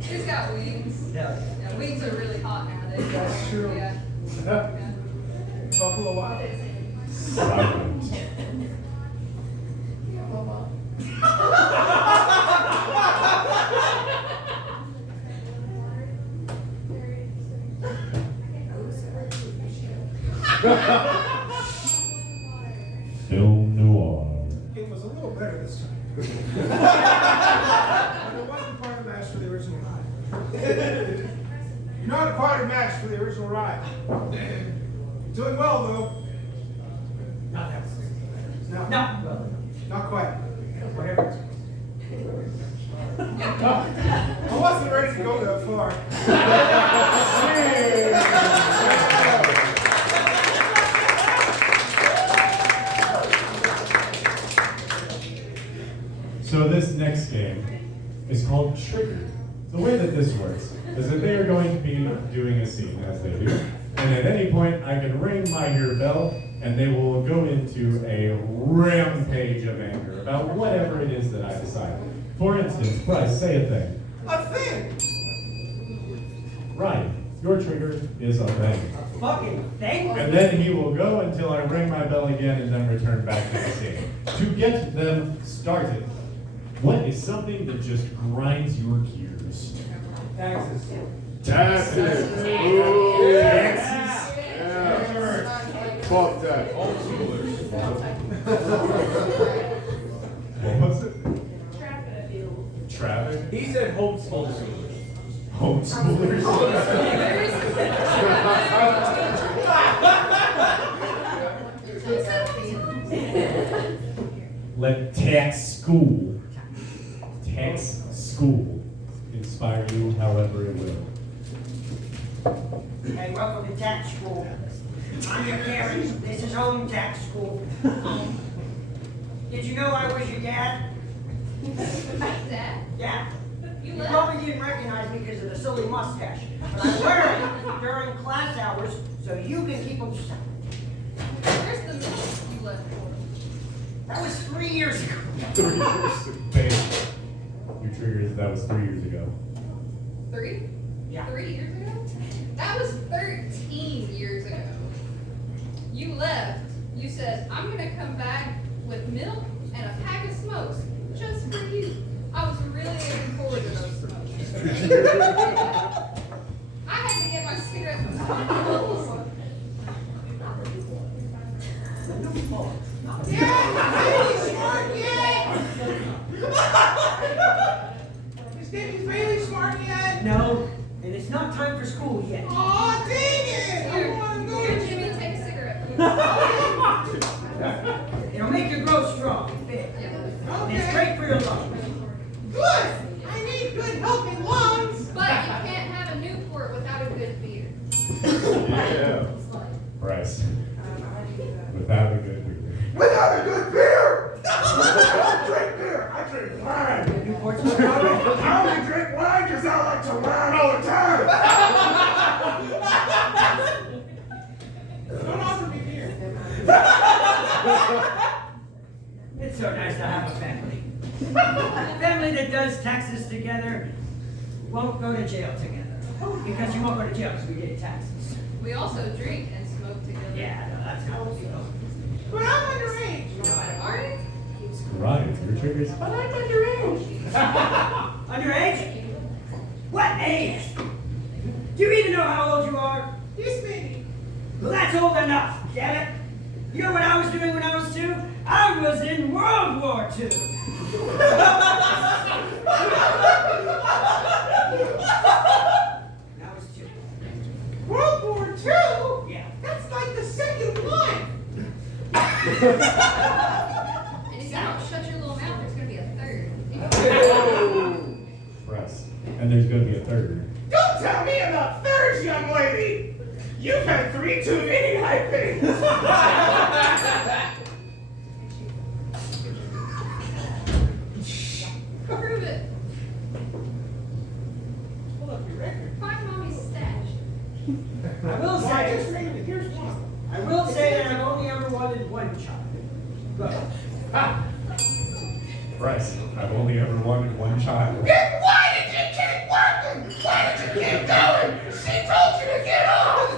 He's got wings. Yeah. Yeah, wings are really hot nowadays. That's true. Yeah. Buffalo Wild. Silent. Film noir. It was a little better this time. But it wasn't quite a match for the original ride. Not quite a match for the original ride. Doing well, though. Not that. No. No. Well, Not quite. whatever. I wasn't ready to go that far. So this next game is called Triggered. The way that this works is that they are going to be doing a scene as they do, and at any point I can ring my ear bell and they will go into a rampage of anger about whatever it is that I decide. For instance, Bryce, say a thing. A thing! Right, your trigger is a thing. Fucking thing. And then he will go until I ring my bell again and then return back to the scene. To get them started, what is something that just grinds your gears? Taxes. Taxes. Ooh, taxes. Yeah. Fuck that. What was it? Traffic? He said homeschoolers. Homeschoolers? Let tax school inspire you however it tax school. I'm your parent. This is home tax school. Did you know I was your dad? Dad, Yeah. you You left. probably didn't recognize me because of the silly mustache. But I wear it during class hours so you can keep them separate. Where's the milk you left for? That was 3 years ago. Babe, your trigger is that was 3 years ago. 3? Yeah. 3 years ago? That was 13 years ago. You left. You said, I'm gonna come back with milk and a pack of smokes just for you. I was really looking forward to those smokes. I had to get my cigarette from Tom's. He's really smart yet. No, and it's not time for school yet. Aw, dang it! I want to go. Here, Jimmy, take a cigarette. It'll make you grow strong and fit. And it's great for your lungs. Good. I need good, healthy lungs. But you can't have a Newport without a good beer. Yeah. Bryce. Without a good beer. Without a good beer! I don't drink beer, I drink wine. Newport's I only drink wine because I like to whine all the time. Don't offer me beer. It's so nice to have a family. A family that does taxes together won't go to jail together. Because you won't go to jail because we did taxes. We also drink and smoke together. Yeah, no, that's how we go. But I'm underage. Aren't you? Ryan, your trigger's But I'm underage. Underage? What age? Do you even know how old you are? This many. Well, that's old enough, get it? You know what I was doing when I was 2? I was in World War II. I was 2. World War II? Yeah. That's like the second one. And if you don't shut your little mouth, there's gonna be a 3rd. Bryce. And there's gonna be a third. Don't tell me about thirds, young lady. You've had 3 too many hypings. Prove it. Pull up your record. Find mommy's stash. I will Well, I say, just read it. Here's one. I will say that I've only ever wanted one child. Go. Bryce, I've only ever wanted one child. Then why did you keep working? Why did you keep going? She told you to get off.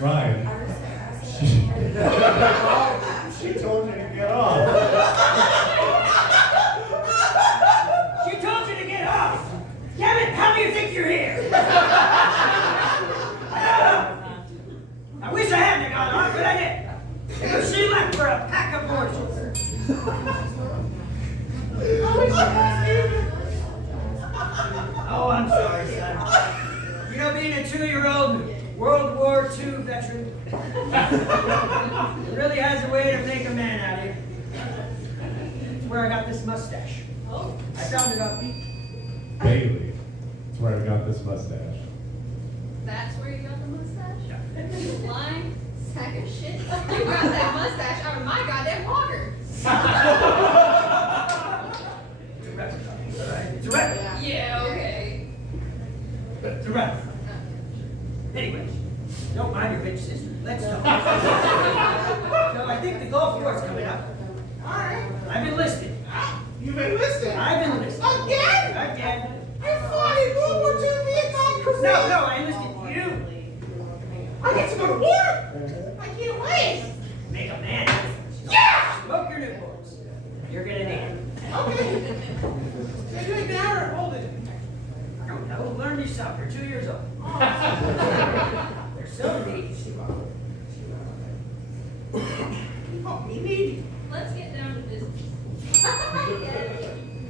Ryan. She told you to get off. She told you to get off! Damn it, how do you think you're here? I wish I hadn't got off, but I did. She left for a pack of horses. Oh, I'm sorry, son. You know, being a 2-year-old World War II veteran, it really has a way to make a man out of you. It's where I got this mustache. I found it up. Bailey. That's where I got this mustache. That's where you got the mustache? You lying sack of shit. You got that mustache out of my goddamn locker. It's a replica, all right? It's a replica. Yeah, okay. It's a replica. Anyways, don't mind your bitch sister. Let's talk. So I think the Gulf War's coming up. All right. I've enlisted. You've enlisted. I've enlisted. Again? Again. You fought in World War II Vietnam, Korea. No, I enlisted you. I get to go to war. I can't wait. Make a man. Yeah. Smoke your Newports. You're gonna need it. Okay. So you doing now or hold it? I don't know. Learn yourself. You're 2 years old. They're so neat. Oh, me needy. Let's get down to business.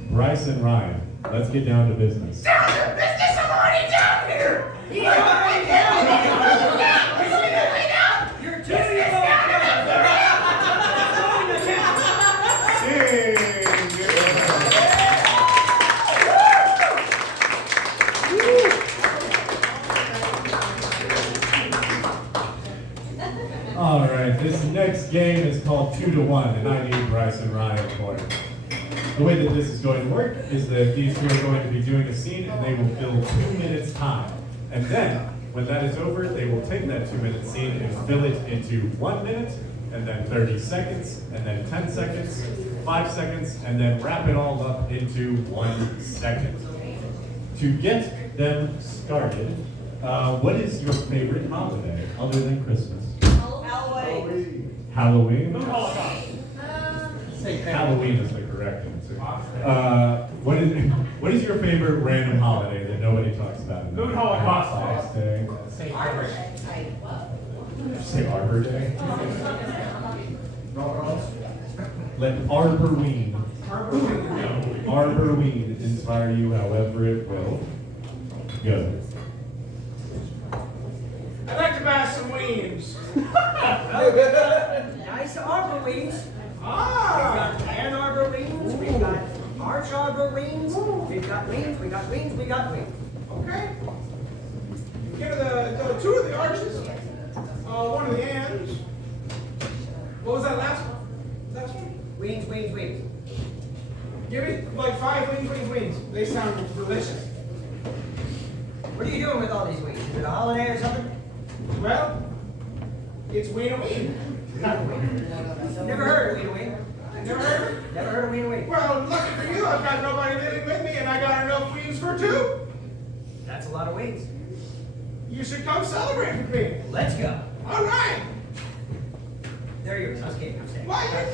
Bryce and Ryan, let's get down to business. Down to business, I'm already down here. He's already down. You see that way down? You're 2 years old. Hey! right, this next game is called 2 to 1, and I need Bryce and Ryan for it. The way that this is going to work is that these two are going to be doing a scene, and they will fill 2 minutes time. And then, when that is over, they will take that 2-minute scene and fill it into 1 minute, and then 30 seconds, and then 10 seconds, 5 seconds, and then wrap it all up into 1 second. To get them started, what is your favorite holiday other than Christmas? Halloween? Halloween is the correct answer. What is your favorite random holiday that nobody talks about? Moon Holocaust. Day. Say Arbor Day? Let Arborween. Arborween inspire you however it will. Go. I'd like to buy some wings. Nice arbor wings. We've Ah! got Ann Arbor wings. We've got Arch Arbor wings. We've got wings. We got wings. We got wings. Okay. Give the 2 of the arches. 1 of the ends. What was that last one? Last one? Wings, wings, wings. Give it like 5 wings, wings, wings. They sound delicious. What are you doing with all these wings? Is it a holiday or something? Well, it's ween-a-ween. Never heard of wing wing. Never heard of it? Never heard of wing wing. Well, lucky for you, I've got nobody living with me, and I got enough wings for 2. That's a lot of wings. You should come celebrate with me. Let's go. All right. There you go. I'm staying. I'm staying. Why?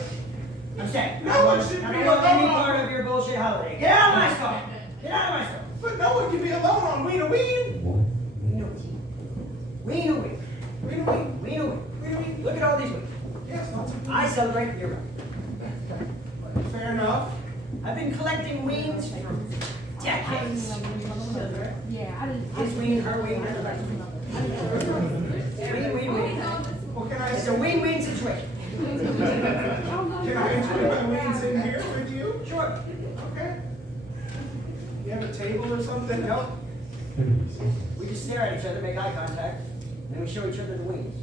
I'm staying. No one should I be don't want any alone. part of your bullshit holiday. Get out of my stuff. Get out of my stuff. But no one can be alone on ween-a-ween. Wing a wing. Ween-a-ween. Wing a wing. Ween-a-ween. Look at all these wings. Yes, lots of I celebrate year round. Fair enough. I've been collecting wings for decades. Yeah, I didn't. His wing, her wing, and the rest wing. Wing, wing, wing. Well, can I It's a win-win situation. Can I enjoy my wings in here with you? Sure. Okay. You have a table or something? No. We just stare at each other, make eye contact, and then we show each other the wings.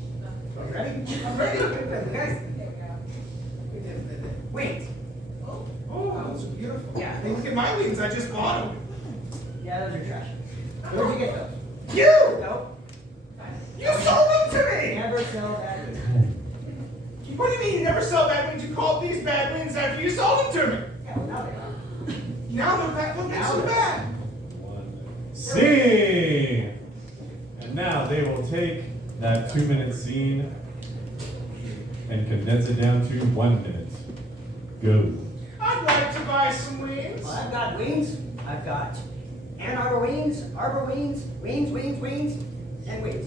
Ready? I'm ready. Okay. Wings. Oh, those are beautiful. Yeah. Hey, look at my wings. I just bought them. Yeah, those are trash. Where'd you get those? You! No. You sold them to me! Never sell that. What do you mean you never sell bad wings? You called these bad wings after you sold them to me. Yeah, well, now they are. Now they're bad. What makes them bad? Scene! And now they will take that 2-minute scene and condense it down to 1 minute. Go. I'd like to buy some wings. Well, I've got wings. I've got Ann Arbor wings, wings, wings, and wings.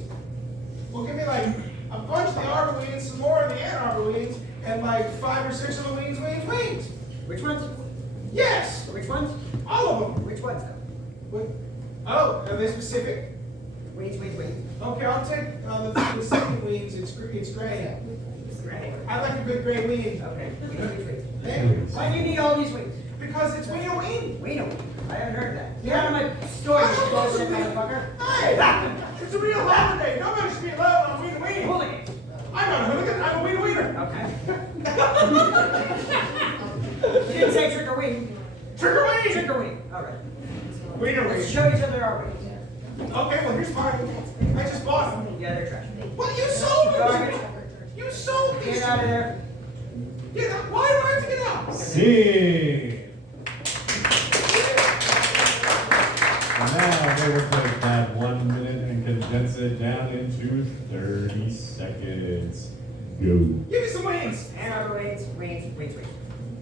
Well, give me like a bunch of the Arbor wings, some more of the Ann Arbor wings, and like 5 or 6 of the wings. Which ones? Yes, Which ones? all of them. Which ones? What? Oh, are they specific? Wings. Okay, I'll take the second wings. It's gray. Great. I like a good gray wing. Okay. Wings. Hey, Why do you need all these wings? because it's wing a wing. We don't. I haven't heard that. Get out of my store, you bullshit motherfucker. Hey, it's a real holiday. Nobody should be allowed on wing a wing. Hooligan. I'm not a hooligan. I'm a wing wiener. Okay. You didn't say trick or wing. Trick or wing. Trick or wing. All right. Wing or Let's wing. show each other our wings. Okay, well here's mine. I just bought them. Yeah, they're trash. Well, you sold them. Garbage. You sold these. Get out of there. Get out. Why do I have to get out? Scene! And now they will take that 1 minute and condense it down into 30 seconds. Go. Give me some wings. Ann Arbor wings.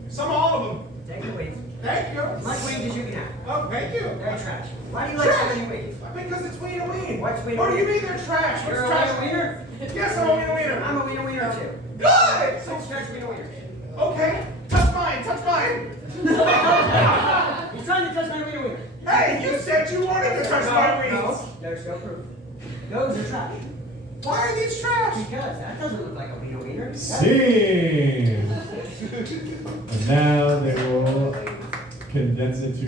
Some, all of them. Take the wings. Thank you. As much wings as you can have. Oh, thank you. They're trash. Why do you like so many wings? Because it's ween a ween. What's ween a What do you ween? mean they're trash? You're What's a trash? wiener? Yes, I'm a ween a wiener. I'm a wiener too. Good. Six trash wiener. Okay. Touch mine. Touch mine. He's trying to touch my wiener. Hey, you said you wanted to touch my wings. No, there's no proof. Those are trash. Why are these trash? Because that doesn't look like a wiener. Scene! And now they will condense it to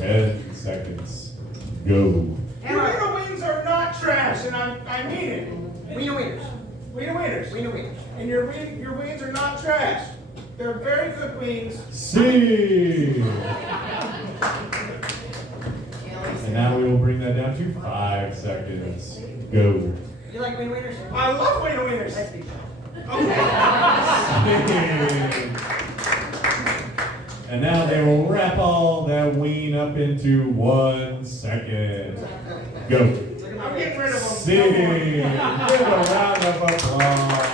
10 seconds. Go. Your wiener wings are not trash, and I mean it. Wieners. Wiener wieners. Wiener wieners. And your wings are not trash. They're very good wings. C. And now we will bring that down to 5 seconds. Go. You like wiener wieners? I love wiener wieners. Let's be Okay. And now they will wrap all that ween up into 1 second. Go. I'm getting rid of them. C. Give a round of applause.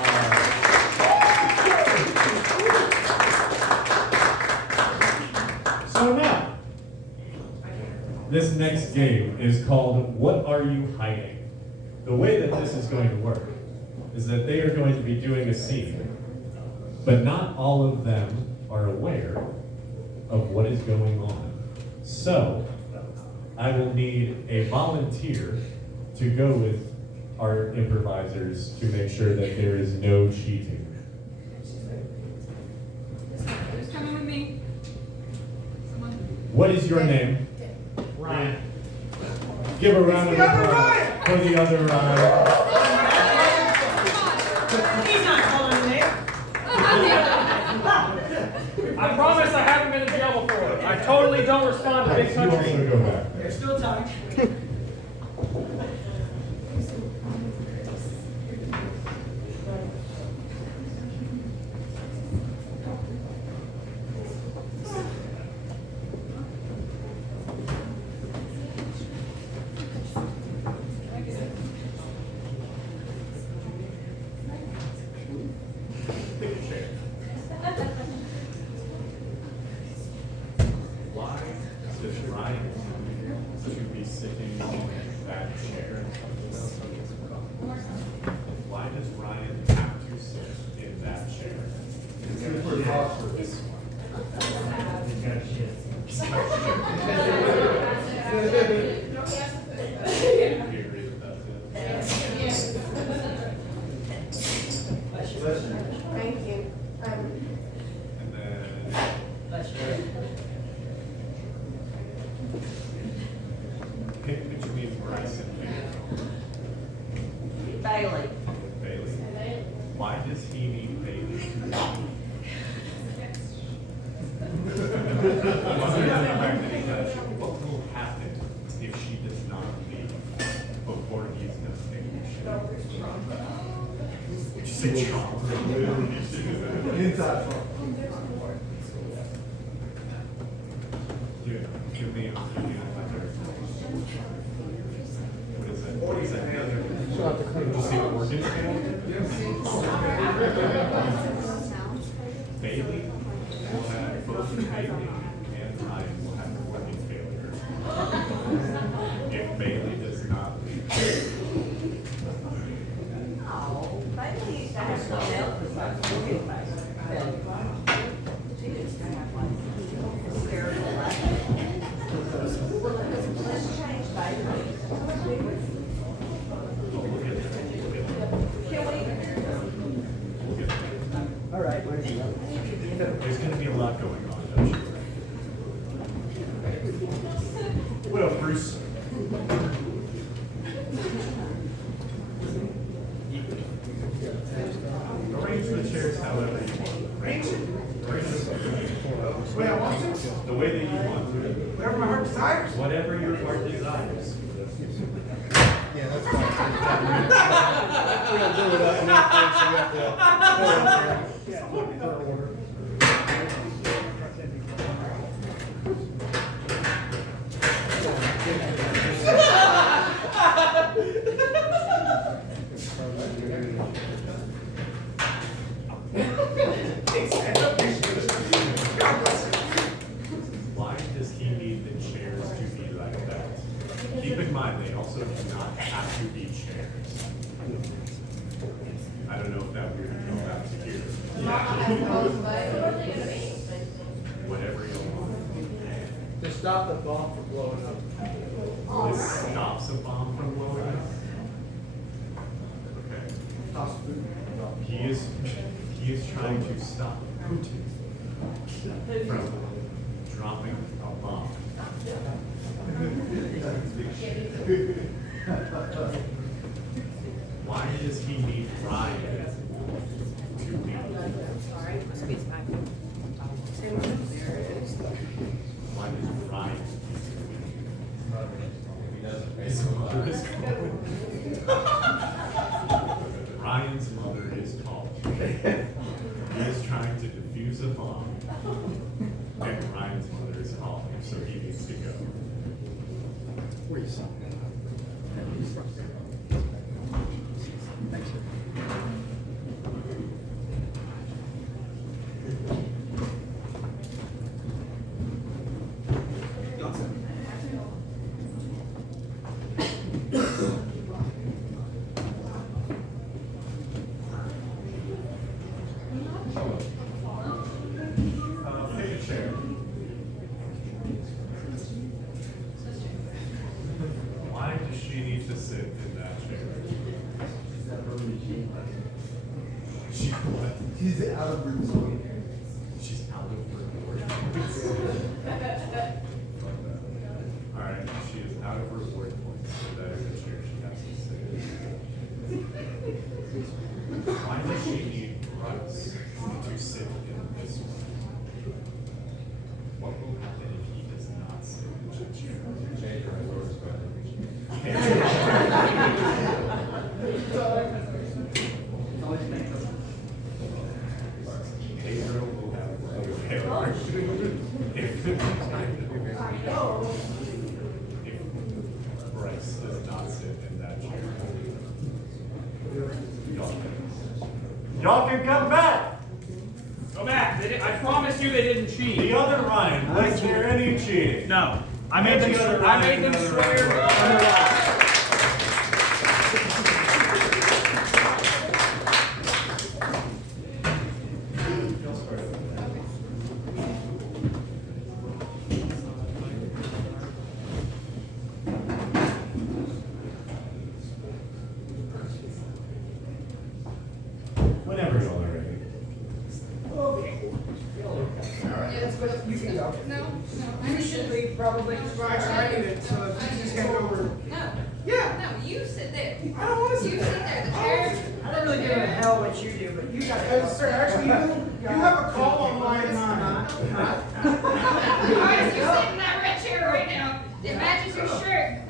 So now, this next game is called What Are You Hiding? The way that this is going to work is that they are going to be doing a scene, but not all of them are aware of what is going on. So, I will need a volunteer to go with our improvisers to make sure that there is no cheating. Who's coming with me? Someone. What is your name? Ryan. Give a round of It's the other applause Ryan. for the other Ryan. He's not calling me. I promise I haven't been in jail before. I totally don't respond to big You also country. go back. There's still time. Why does Ryan to be sitting in that chair? Why does Ryan have to sit in that chair? Do you agree with that, Tim? Thank you. And then, pick between Bryce and Bailey. Bailey. Why does he need Bailey? Other than the fact that he says, what will happen if she does not leave before he's done taking a shit? Would you say Trump? Inside. Dude, give me a what is that? What is that? Did you see the organ scale? Bailey will have both Bailey and Ryan will have organ failure. If Bailey does not leave. Oh, Bailey used to have something else besides looking face. She used to have like hysterical laughing. Let's change Bailey. Can we? We'll get there. All right, where's the other? There's going to be a lot going on, don't you? What up, Bruce? Arrange the chairs however you want. Arrange it. Arrange it The way I want to. the way that you want to. Whatever my heart desires. Whatever your heart desires. Yeah, that's fine. We don't do it up in that place, you have to. Per order. Why does he need the chairs to be like that? Keep in mind, they also do not have to be chairs. I don't know if that weird will have to hear. Whatever you want. To stop the bomb from blowing up. This stops a bomb from blowing up. Okay. He is trying to stop Putin from dropping a bomb. Why does he need Ryan Ryan's mother is calling. He is trying to defuse a bomb. And Ryan's mother is calling, so he needs to go. Take a chair. Why does she need to sit in that chair? She what? She's out of room. She's out of her word. Alright, she is out of her word points, so that is the chair she has to sit in. Why does she need Russ to sit in this one? What will happen if he does not sit in the chair? Pedro will have a hair. If Bryce does not sit in that chair. Y'all can come back! Go back. I promise you they didn't cheat. The other Ryan, was there any cheating? No. I made them swear. Whenever y'all are ready. You can go. No, You should leave probably. I need it, so if you just hand over. No. Yeah. No, you sit there. I don't want to You sit sit there. there. The chair. I don't really give a hell what you do, but you got Sir, actually, you have a call on line 9. Guys, you sit in that red chair right now. It matches your shirt.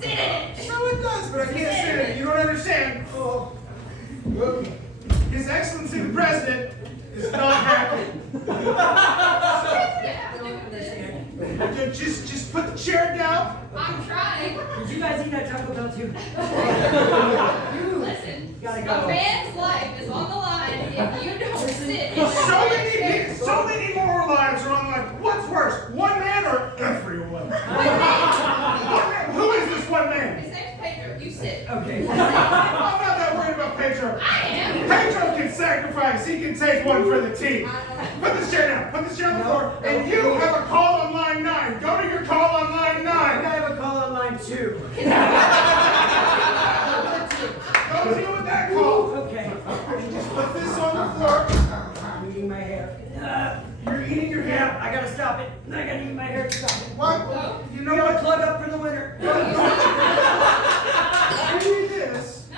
Sit in it. No, it does, but I can't sit in it. You don't understand. Oh. Look, His Excellency the President is not happy. Just put the chair down. I'm trying. Did you guys eat that Taco Bell too? Listen, Gotta a go. man's life is on the line if you don't sit in the So many more lives are on the line. What's worse, one man or everyone? One man. Who is this one man? His name's Pedro. You sit. Okay. I'm not that worried about Pedro. I am. Pedro can sacrifice. He can take one for the team. Put this chair down. Put this chair on the floor. And you have a call on line 9. Go to your call on line 9. I have a call on line 2. Go deal with that call. Okay. Just put this on the floor. I'm eating my hair. You're eating your Yeah, hair. I gotta stop it. I gotta eat my hair to stop it. What? You know You gotta what? plug up for the winter. You need this.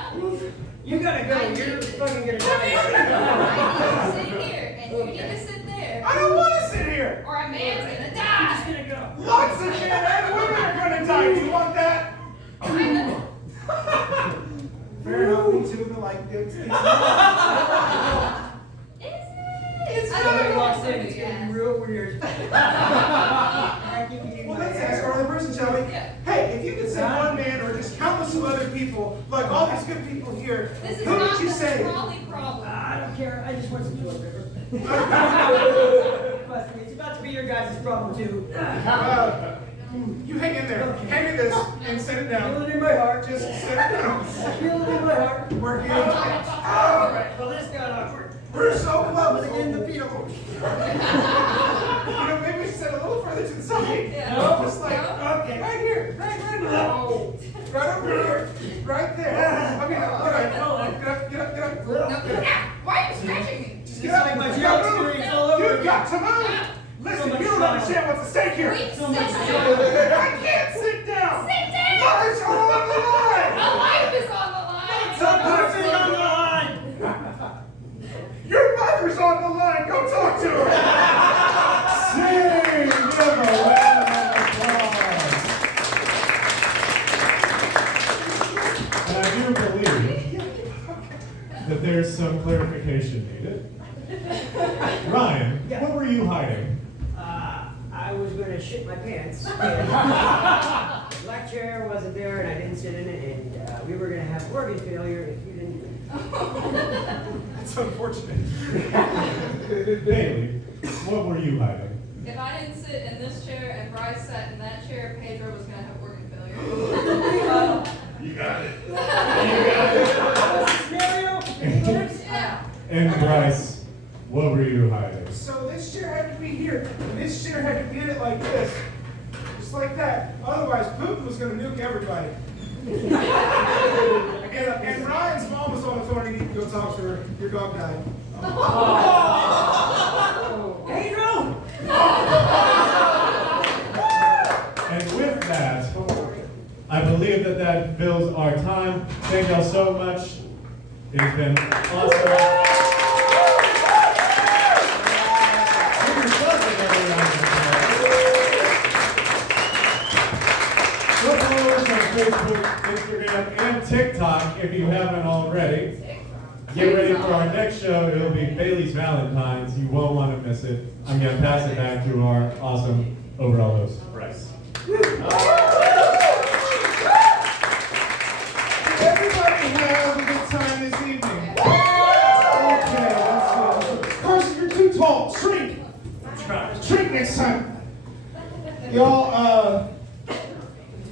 You gotta go. You're fucking gonna die. I need to sit here, and you need to sit there, I don't want to sit here. or a man's gonna I'm just die. gonna go. Lots of men and women are going to die. Do you want that? Fair enough. Me too, but like, it's It's Somebody walks in, really it's gonna good. be real weird. I keep eating Well, my let's ask hair. our other person, shall we? Yeah. Hey, if you could say one man or just countless of other people, like all these good people here, This is who not would you the say? trolley problem. I don't care. I just want some toilet paper. Trust me, it's about to be your guys' problem too. You hang in there. Hand me this and set it Feel down. it in my heart. Just set it down. Feel it in my heart. Work it. Alright, well this got awkward. We're so I'm close. gonna get in the fetal. You know, maybe we should sit a little further to the side. Yeah. Just like, Okay. right here. Right now. Right over here. Right there. Okay, all right. Get up, get up, get up. No, ah, why are you scratching me? It's like my jail experience all over You've again. got to move. Listen, you don't understand what's at stake here. Wait, So sit much down. I can't sit down. Sit down. Lives are on the line. A life is on the line. Sometimes it's on the line. Your mother's on the line. Go talk to her. Sing! Give a round of applause. that there's some clarification needed. Ryan, what were you hiding? I was going to shit my pants. And black chair wasn't there, and I didn't sit in it, and we were going to have organ failure if you didn't. That's unfortunate. Bailey, what were you hiding? If I didn't sit in this chair and Bryce sat in that chair, Pedro was gonna have organ failure. You got it. Scenario? Yeah. And Bryce, what were you hiding? So this chair had to be here, and this chair had to get it like this. Just like that. Otherwise, Putin was going to nuke everybody. and Ryan's mom was on the phone and he needed to go talk to her. Your dog died. Pedro! And with that, I believe that fills our time. Thank y'all so much. It has been awesome. Go follow us on Facebook, Instagram, and TikTok if you haven't already. Get ready for our next show. It'll be Bailey's Valentine's. You won't want to miss it. I'm going to pass it back to our awesome overall host, Bryce. Everybody have a good time this evening. Okay, that's good. Carson, you're too tall. Shrink. Shrink next time. Y'all,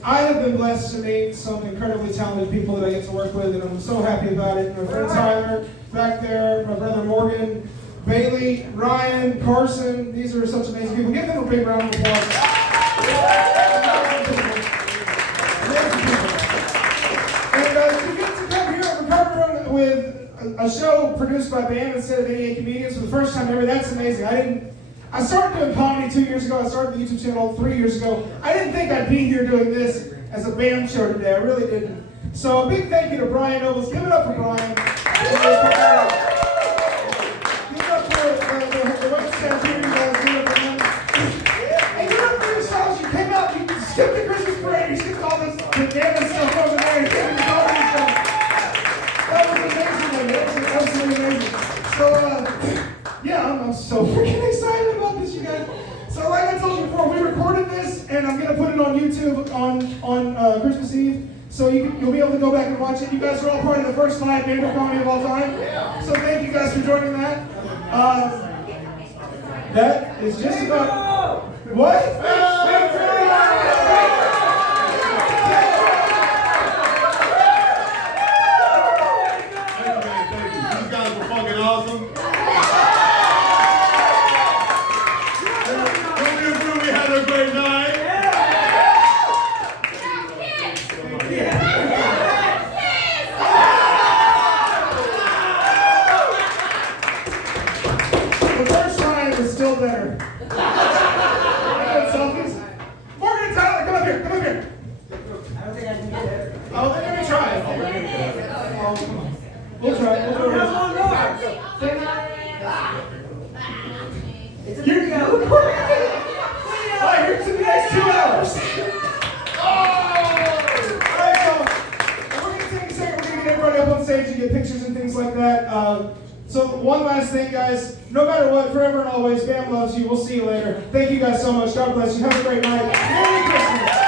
I have been blessed to meet some incredibly talented people that I get to work with, and I'm so happy about it. My friend Tyler back there, my brother Morgan, Bailey, Ryan, Carson. These are such amazing people. Give them a big round of applause. And to get to come here and recover with a show produced by band instead of 88 comedians for the first time ever, that's amazing. I started doing comedy 2 years ago. I started the YouTube channel 3 years ago. I didn't think I'd be here doing this as a band show today. I really didn't. So a big thank you to Brian Nobles. Give it up for Brian. Give it up for the West Stand here. You guys give it up for him. And give it up for yourselves. You came out. You skipped the Christmas parade. You skipped all this banana stuff over there. You skipped the comedy stuff. That was amazing. Man. That was absolutely amazing. So, yeah, I'm so freaking excited about this, you guys. So like I told you before, we recorded this, and I'm going to put it on YouTube on Christmas Eve. So you'll be able to go back and watch it. You guys are all part of the first live band comedy of all time. So thank you guys for joining that. That is just about... What? These guys were fucking awesome. We had a great night. The first time is still better. Selfies. Morgan and Tyler, come up here. Come up here. I don't think I can get it. Oh, they're going to try. We'll try. We'll do it. It's a video. All right, here's the next 2 hours. All right, so we're going to take a second. We're going to get everybody up on stage and get pictures and things like that. So one last thing, guys. No matter what, forever and always, Bam loves you. We'll see you later. Thank you guys so much. God bless you. Have a great night. Merry Christmas.